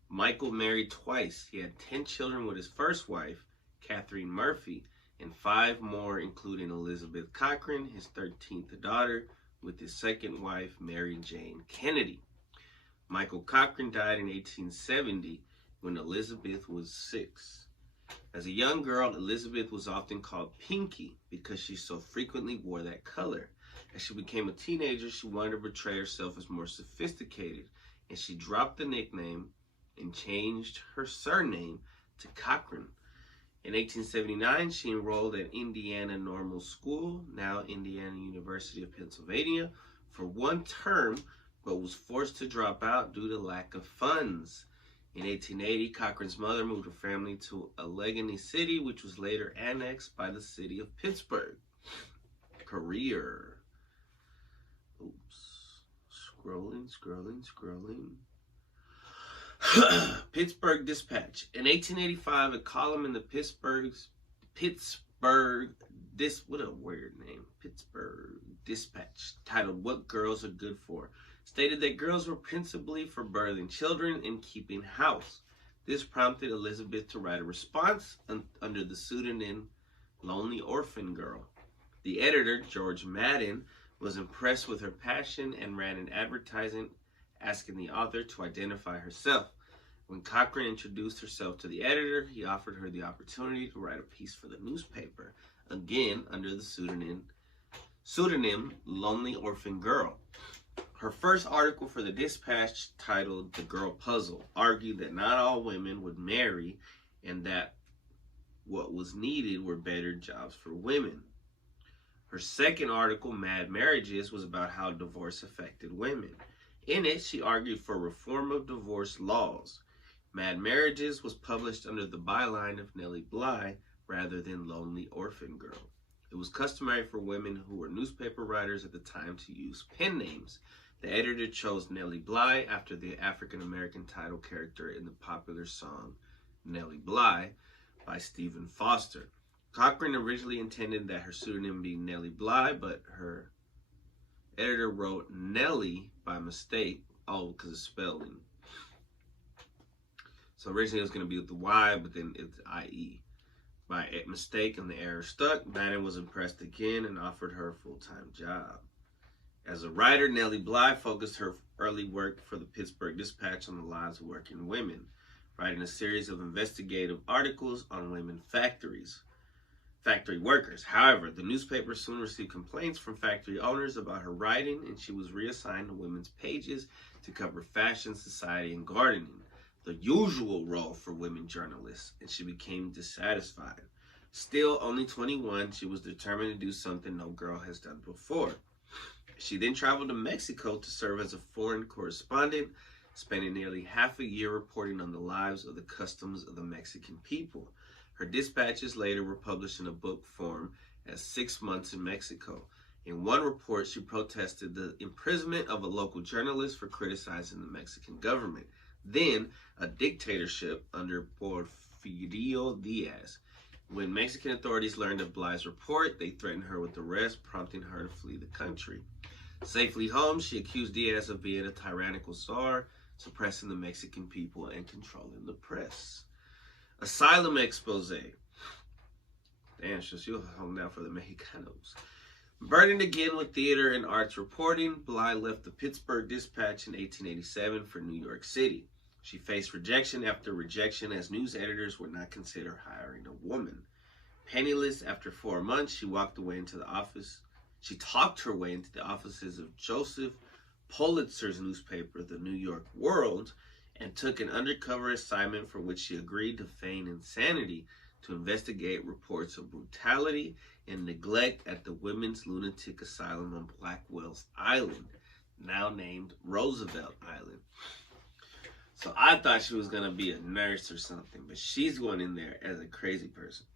Michael married twice. He had 10 children with his first wife, Catherine Murphy, and 5 more, including Elizabeth Cochran, his 13th daughter, with his second wife, Mary Jane Kennedy. Michael Cochran died in 1870 when Elizabeth was 6. As a young girl, Elizabeth was often called Pinky because she so frequently wore that color. As she became a teenager, she wanted to portray herself as more sophisticated, and she dropped the nickname and changed her surname to Cochran. In 1879, she enrolled at Indiana Normal School, now Indiana University of Pennsylvania, for 1 term, but was forced to drop out due to lack of funds. In 1880, Cochran's mother moved her family to Allegheny City, which was later annexed by the city of Pittsburgh. Career. Oops. Scrolling. Pittsburgh Dispatch. In 1885, a column in the Pittsburgh Dispatch, titled "What Girls Are Good For," stated that girls were principally for birthing children and keeping house. This prompted Elizabeth to write a response under the pseudonym Lonely Orphan Girl. The editor, George Madden, was impressed with her passion and ran an advertisement asking the author to identify herself. When Cochran introduced herself to the editor, he offered her the opportunity to write a piece for the newspaper, again under the pseudonym Lonely Orphan Girl. Her first article for the Dispatch, titled "The Girl Puzzle," argued that not all women would marry and that what was needed were better jobs for women. Her second article, "Mad Marriages," was about how divorce affected women. In it, she argued for reform of divorce laws. "Mad Marriages" was published under the byline of Nellie Bly rather than Lonely Orphan Girl. It was customary for women who were newspaper writers at the time to use pen names. The editor chose Nellie Bly after the African-American title character in the popular song Nellie Bly by Stephen Foster. Cochran originally intended that her pseudonym be Nellie Bly, but her editor wrote Nellie by mistake, because of spelling. So originally it was going to be with the Y, but then it's I-E. By mistake, and the error stuck. Madden was impressed again and offered her a full-time job. As a writer, Nellie Bly focused her early work for the Pittsburgh Dispatch on the lives of working women, writing a series of investigative articles on women factories. factory workers. However, the newspaper soon received complaints from factory owners about her writing, and she was reassigned to women's pages to cover fashion, society, and gardening, the usual role for women journalists, and she became dissatisfied. Still only 21, she was determined to do something no girl has done before. She then traveled to Mexico to serve as a foreign correspondent, spending nearly half a year reporting on the lives of the customs of the Mexican people. Her dispatches later were published in a book form as 6 Months in Mexico. In one report, she protested the imprisonment of a local journalist for criticizing the Mexican government, then a dictatorship under Porfirio Diaz. When Mexican authorities learned of Bly's report, they threatened her with arrest, prompting her to flee the country. Safely home, she accused Diaz of being a tyrannical czar, suppressing the Mexican people and controlling the press. Asylum expose. Damn, she was home now for the Mexicanos. Burdened again with theater and arts reporting, Bly left the Pittsburgh Dispatch in 1887 for New York City. She faced rejection after rejection as news editors would not consider hiring a woman. Penniless, after 4 months, she walked away into the office. She talked her way into the offices of Joseph Pulitzer's newspaper, the New York World, and took an undercover assignment for which she agreed to feign insanity to investigate reports of brutality and neglect at the Women's Lunatic Asylum on Blackwell's Island, now named Roosevelt Island. So I thought she was going to be a nurse or something, but she's going in there as a crazy person.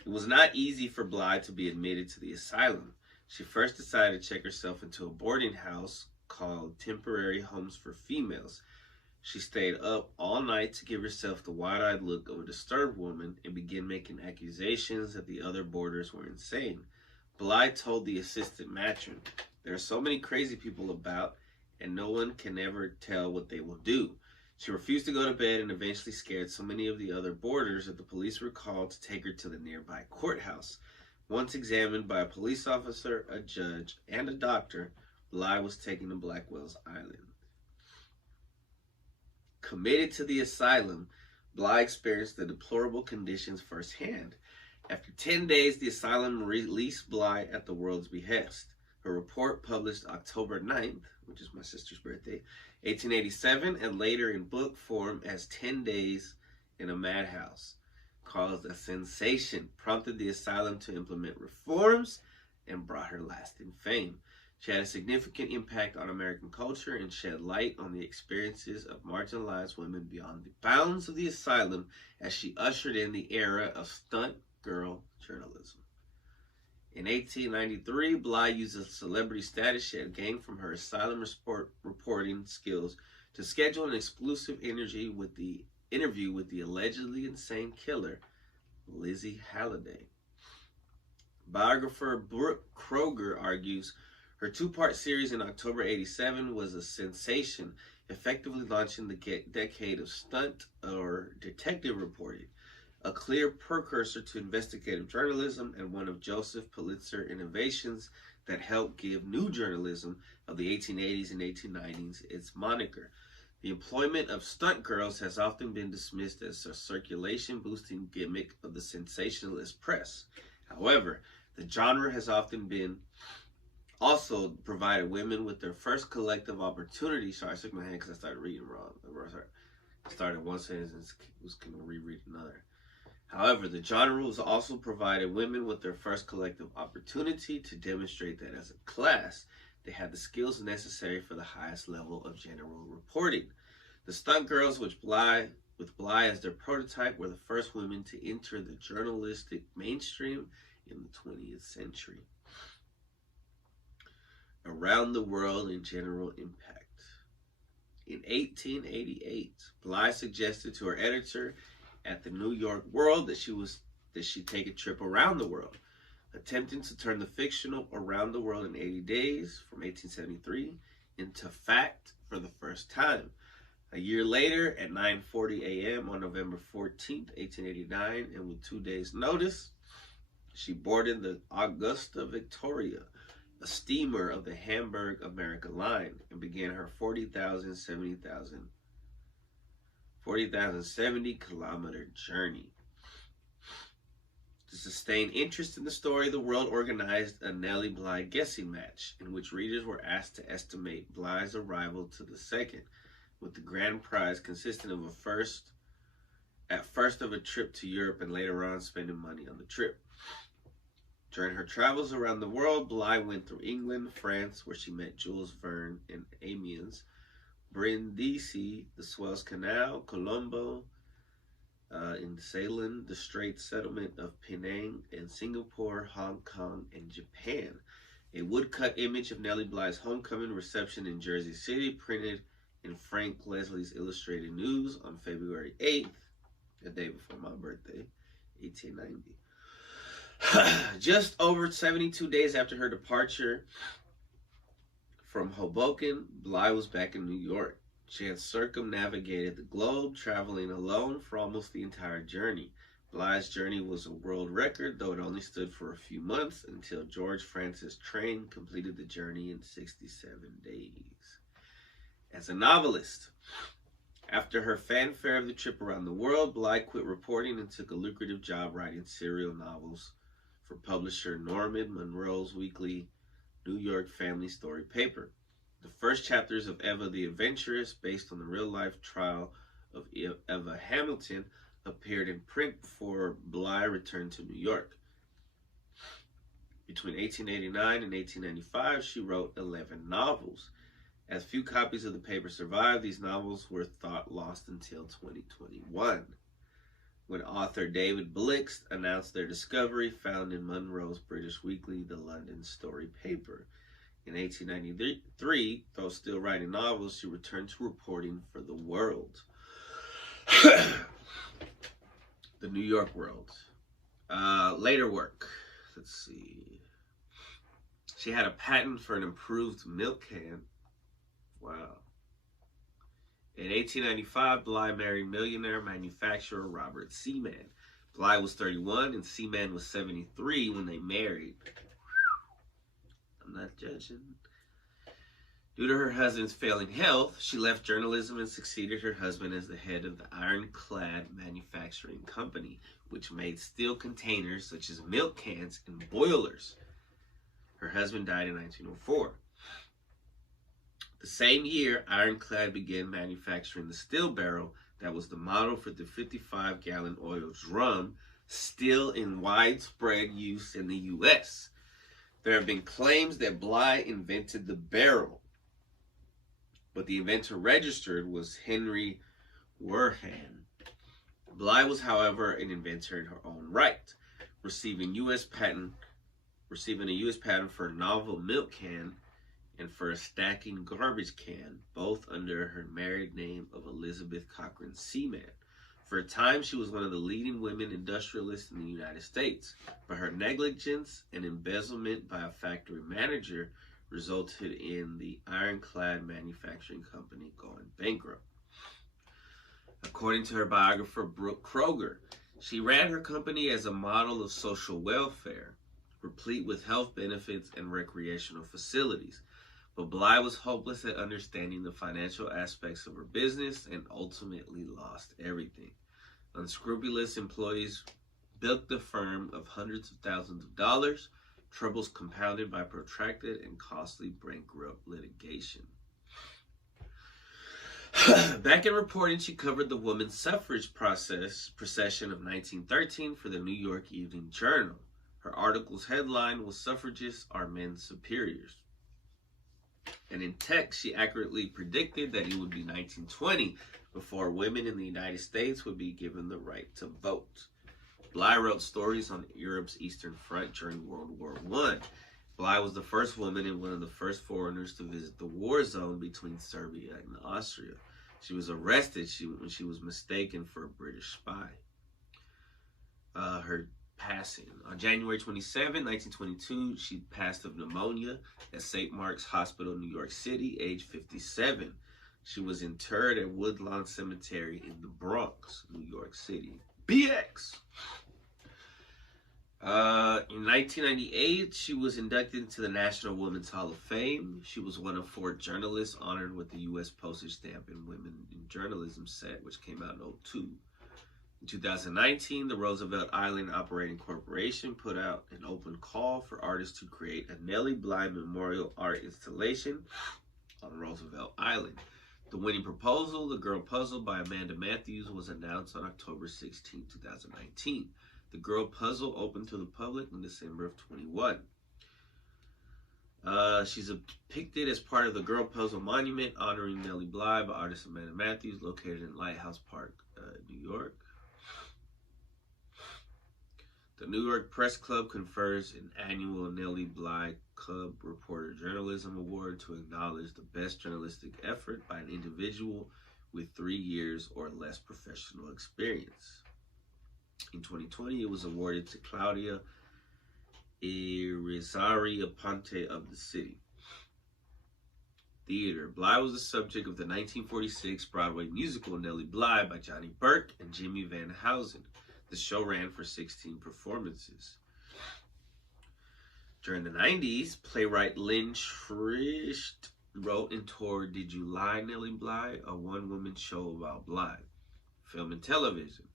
It was not easy for Bly to be admitted to the asylum. She first decided to check herself into a boarding house called Temporary Homes for Females. She stayed up all night to give herself the wide-eyed look of a disturbed woman and began making accusations that the other boarders were insane. Bly told the assistant matron, "There are so many crazy people about, and no one can ever tell what they will do." She refused to go to bed and eventually scared so many of the other boarders that the police were called to take her to the nearby courthouse. Once examined by a police officer, a judge, and a doctor, Bly was taken to Blackwell's Island. Committed to the asylum, Bly experienced the deplorable conditions firsthand. After 10 days, the asylum released Bly at the world's behest. Her report, published October 9th, which is my sister's birthday, 1887, and later in book form as 10 Days in a Madhouse, caused a sensation, prompted the asylum to implement reforms, and brought her lasting fame. She had a significant impact on American culture and shed light on the experiences of marginalized women beyond the bounds of the asylum as she ushered in the era of stunt girl journalism. In 1893, Bly used a celebrity status she had gained from her asylum reporting skills to schedule an exclusive interview with the allegedly insane killer, Lizzie Halliday. Biographer Brooke Kroger argues her two-part series in October 87 was a sensation, effectively launching the decade of stunt or detective reporting, a clear precursor to investigative journalism and one of Joseph Pulitzer innovations that helped give new journalism of the 1880s and 1890s its moniker. The employment of stunt girls has often been dismissed as a circulation-boosting gimmick of the sensationalist press. However, the genre has often been also provided women with their first collective opportunity. Sorry, I shook my hand because I started reading wrong. I started one sentence and was going to reread another. However, the genre has also provided women with their first collective opportunity to demonstrate that as a class, they had the skills necessary for the highest level of general reporting. The stunt girls, with Bly as their prototype, were the first women to enter the journalistic mainstream in the 20th century. Around the world and general impact. In 1888, Bly suggested to her editor at the New York World that she take a trip around the world, attempting to turn the fictional Around the World in 80 Days from 1873 into fact for the first time. A year later, at 9:40 a.m. on November 14th, 1889, and with 2 days' notice, she boarded the Augusta Victoria, a steamer of the Hamburg America Line, and began her 40,070 kilometer journey. To sustain interest in the story, the World organized a Nellie Bly guessing match in which readers were asked to estimate Bly's arrival to the second, with the grand prize consisting of at first of a trip to Europe and later on spending money on the trip. During her travels around the world, Bly went through England, France, where she met Jules Verne and Amiens, Brindisi, the Suez Canal, Colombo, in Ceylon, the Strait Settlement of Penang, and Singapore, Hong Kong, and Japan. A woodcut image of Nellie Bly's homecoming reception in Jersey City, printed in Frank Leslie's Illustrated News on February 8th, the day before my birthday, 1890. Just over 72 days after her departure from Hoboken, Bly was back in New York. She had circumnavigated the globe, traveling alone for almost the entire journey. Bly's journey was a world record, though it only stood for a few months until George Francis Train completed the journey in 67 days. As a novelist, after her fanfare of the trip around the world, Bly quit reporting and took a lucrative job writing serial novels for publisher Norman Monroe's weekly New York Family Story paper. The first chapters of Eva the Adventuress, based on the real-life trial of Eva Hamilton, appeared in print before Bly returned to New York. Between 1889 and 1895, she wrote 11 novels. As few copies of the paper survived, these novels were thought lost until 2021, when author David Blixt announced their discovery, found in Monroe's British weekly, The London Story paper. In 1893, though still writing novels, she returned to reporting for The World. The New York World. Later work. Let's see. She had a patent for an improved milk can. Wow. In 1895, Bly married millionaire manufacturer Robert Seaman. Bly was 31 and Seaman was 73 when they married. I'm not judging. Due to her husband's failing health, she left journalism and succeeded her husband as the head of the Ironclad Manufacturing Company, which made steel containers such as milk cans and boilers. Her husband died in 1904. The same year, Ironclad began manufacturing the steel barrel that was the model for the 55-gallon oil drum, still in widespread use in the U.S. There have been claims that Bly invented the barrel, but the inventor registered was Henry Werhan. Bly was, however, an inventor in her own right, receiving a U.S. patent for a novel milk can and for a stacking garbage can, both under her married name of Elizabeth Cochran Seaman. For a time, she was one of the leading women industrialists in the United States, but her negligence and embezzlement by a factory manager resulted in the Ironclad Manufacturing Company going bankrupt. According to her biographer, Brooke Kroger, she ran her company as a model of social welfare, replete with health benefits and recreational facilities. But Bly was hopeless at understanding the financial aspects of her business and ultimately lost everything. Unscrupulous employees bilked the firm of hundreds of thousands of dollars, troubles compounded by protracted and costly bankrupt litigation. Back in reporting, she covered the women's suffrage procession of 1913 for the New York Evening Journal. Her article's headline was "Suffragists Are Men's Superiors." And in text, she accurately predicted that it would be 1920 before women in the United States would be given the right to vote. Bly wrote stories on Europe's Eastern Front during World War I. Bly was the first woman and one of the first foreigners to visit the war zone between Serbia and Austria. She was arrested when she was mistaken for a British spy. Her passing. On January 27, 1922, she passed of pneumonia at St. Mark's Hospital, New York City, age 57. She was interred at Woodlawn Cemetery in the Bronx, New York City. BX! In 1998, she was inducted into the National Women's Hall of Fame. She was one of 4 journalists honored with the U.S. postage stamp and Women in Journalism set, which came out in 2002. In 2019, the Roosevelt Island Operating Corporation put out an open call for artists to create a Nellie Bly memorial art installation on Roosevelt Island. The winning proposal, The Girl Puzzle by Amanda Matthews, was announced on October 16, 2019. The Girl Puzzle opened to the public in December of 21. She's depicted as part of the Girl Puzzle Monument honoring Nellie Bly by artist Amanda Matthews, located in Lighthouse Park, New York. The New York Press Club confers an annual Nellie Bly Club Reporter Journalism Award to acknowledge the best journalistic effort by an individual with 3 years or less professional experience. In 2020, it was awarded to Claudia Irizarry Aponte of the city. Theater. Bly was the subject of the 1946 Broadway musical Nellie Bly by Johnny Burke and Jimmy Van Housen. The show ran for 16 performances. During the 90s, playwright Lynn Schricht wrote and toured Did You Lie, Nellie Bly, a one-woman show about Bly. Film and television.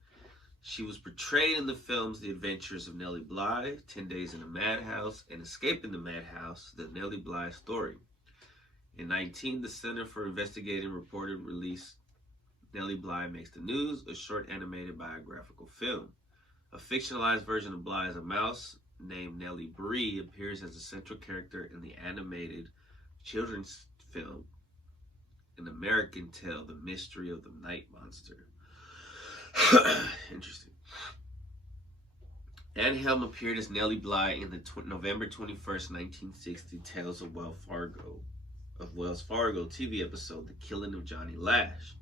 She was portrayed in the films The Adventures of Nellie Bly, 10 Days in the Madhouse, and Escaping the Madhouse, The Nellie Bly Story. In 2019, the Center for Investigative Reporting released Nellie Bly Makes the News, a short animated biographical film. A fictionalized version of Bly as a mouse named Nellie Bree appears as a central character in the animated children's film An American Tale, The Mystery of the Night Monster. Interesting. Anne Helm appeared as Nellie Bly in the November 21st, 1960 Tales of Wells Fargo TV episode The Killing of Johnny Lash.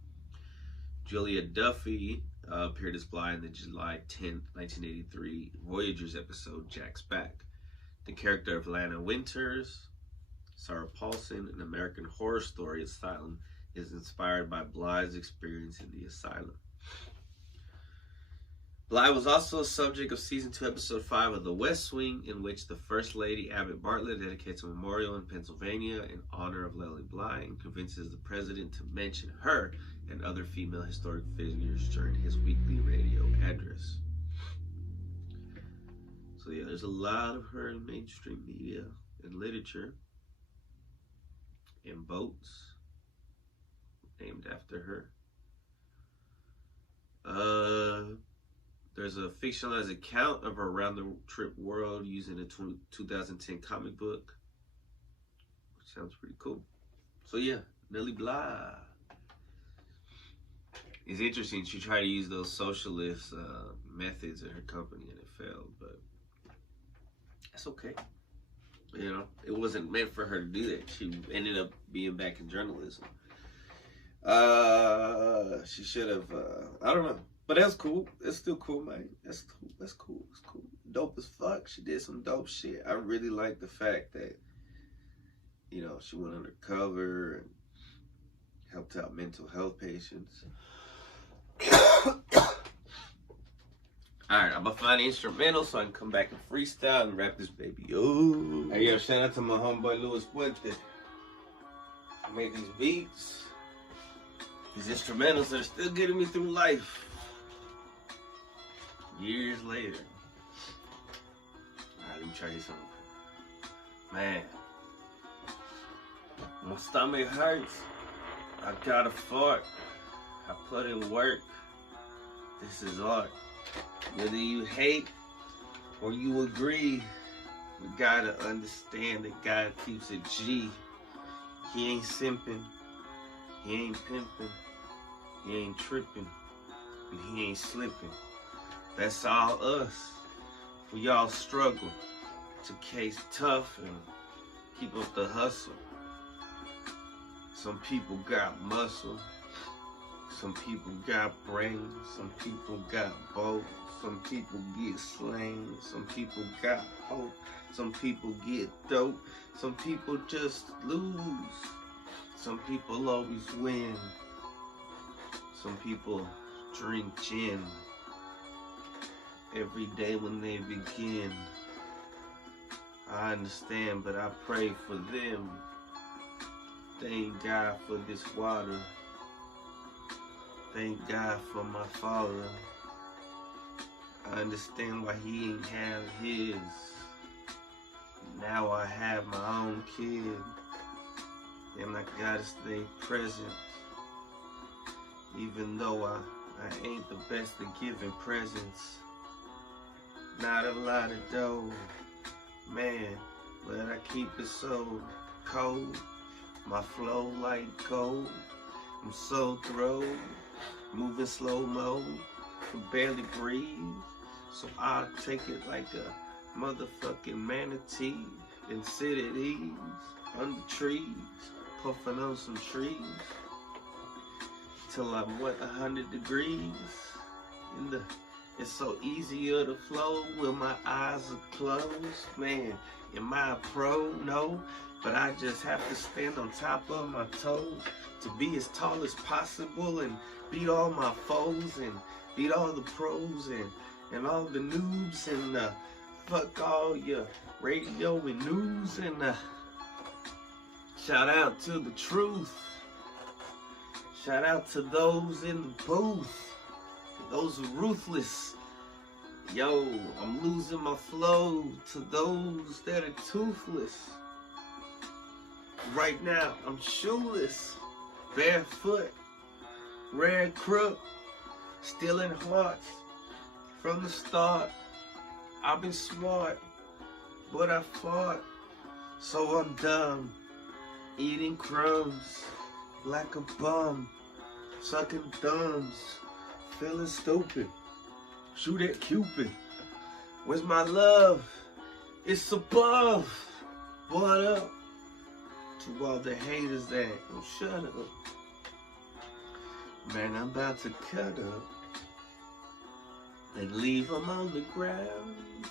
Julia Duffy appeared as Bly in the July 10, 1983 Voyagers episode Jack's Back. The character of Lana Winters, Sarah Paulson, An American Horror Story Asylum, is inspired by Bly's experience in the asylum. Bly was also a subject of Season 2, Episode 5 of The West Wing, in which the First Lady Abbott Bartlett dedicates a memorial in Pennsylvania in honor of Nellie Bly and convinces the president to mention her and other female historic figures during his weekly radio address. So yeah, there's a lot of her in mainstream media and literature, and boats named after her. There's a fictionalized account of her around-the-trip world using a 2010 comic book, which sounds pretty cool. So yeah, Nellie Bly. It's interesting. She tried to use those socialist methods in her company, and it failed, but that's okay. You know, it wasn't meant for her to do that. She ended up being back in journalism. She should have, I don't know. But that's cool. It's still cool, man. That's cool. That's cool. It's cool. Dope as fuck. She did some dope shit. I really like the fact that, you know, she went undercover and helped out mental health patients. Alright, I'm gonna find the instrumental so I can come back and freestyle and rap this baby. Oh. Hey, yo, shout out to my homeboy Louis Puente. I made these beats, these instrumentals that are still getting me through life. Years later. Alright, let me try this something. Man, my stomach hurts. I gotta fart. I put in work. This is art. Whether you hate or you agree, we gotta understand that God keeps it G. He ain't simping. He ain't pimping. He ain't tripping. And he ain't slipping. That's all us. We all struggle to case tough and keep up the hustle. Some people got muscle. Some people got brains. Some people got both. Some people get slain. Some people got hope. Some people get dope. Some people just lose. Some people always win. Some people drink gin every day when they begin. I understand, but I pray for them. Thank God for this water. Thank God for my father. I understand why he ain't have his. Now I have my own kid. And I gotta stay present. Even though I ain't the best at giving presents. Not a lot of dough, man, but I keep it so cold. My flow like cold. I'm so throw, moving slow-mo, can barely breathe. So I'll take it like a motherfucking manatee and sit at ease under trees, puffing on some trees till I'm 100 degrees. It's so easier to flow when my eyes are closed. Man, am I a pro? No, but I just have to stand on top of my toes to be as tall as possible and beat all my foes and beat all the pros and all the noobs and fuck all your radio and news and shout out to the truth. Shout out to those in the booth. Those are ruthless. Yo, I'm losing my flow to those that are toothless. Right now, I'm shoeless, barefoot, red crook, stealing hearts. From the start, I've been smart, but I fought, so I'm dumb. Eating crumbs like a bum, sucking thumbs. Feeling stupid. Shoot at Cupid. Where's my love? It's above. What up? To all the haters that don't shut up. Man, I'm about to cut up. And leave them on the ground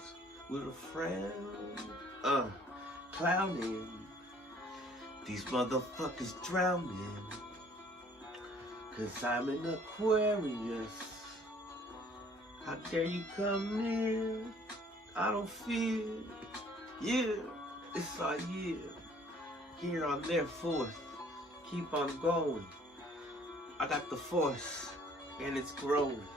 with a frown. Clowning. These motherfuckers drowning. 'Cause I'm an Aquarius. How dare you come near? I don't fear. Yeah, it's our year. Here on their forth. Keep on going. I got the force, and it's growing.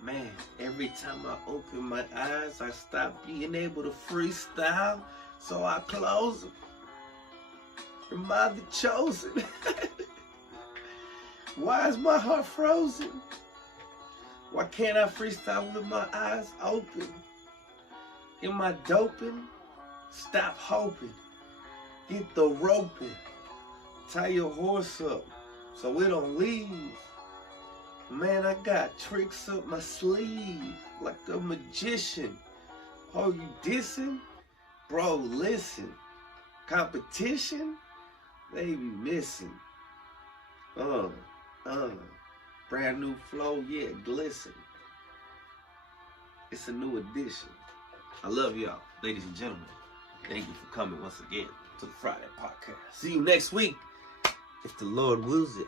Man, every time I open my eyes, I stop being able to freestyle, so I close them. Am I the chosen? Why is my heart frozen? Why can't I freestyle with my eyes open? Am I doping? Stop hoping. Get the roping. Tie your horse up so it don't leave. Man, I got tricks up my sleeve like a magician. Oh, you dissing? Bro, listen. Competition? They be missing. Brand new flow, yeah, glisten. It's a new edition. I love y'all, ladies and gentlemen. Thank you for coming once again to the Friday podcast. See you next week, if the Lord wills it.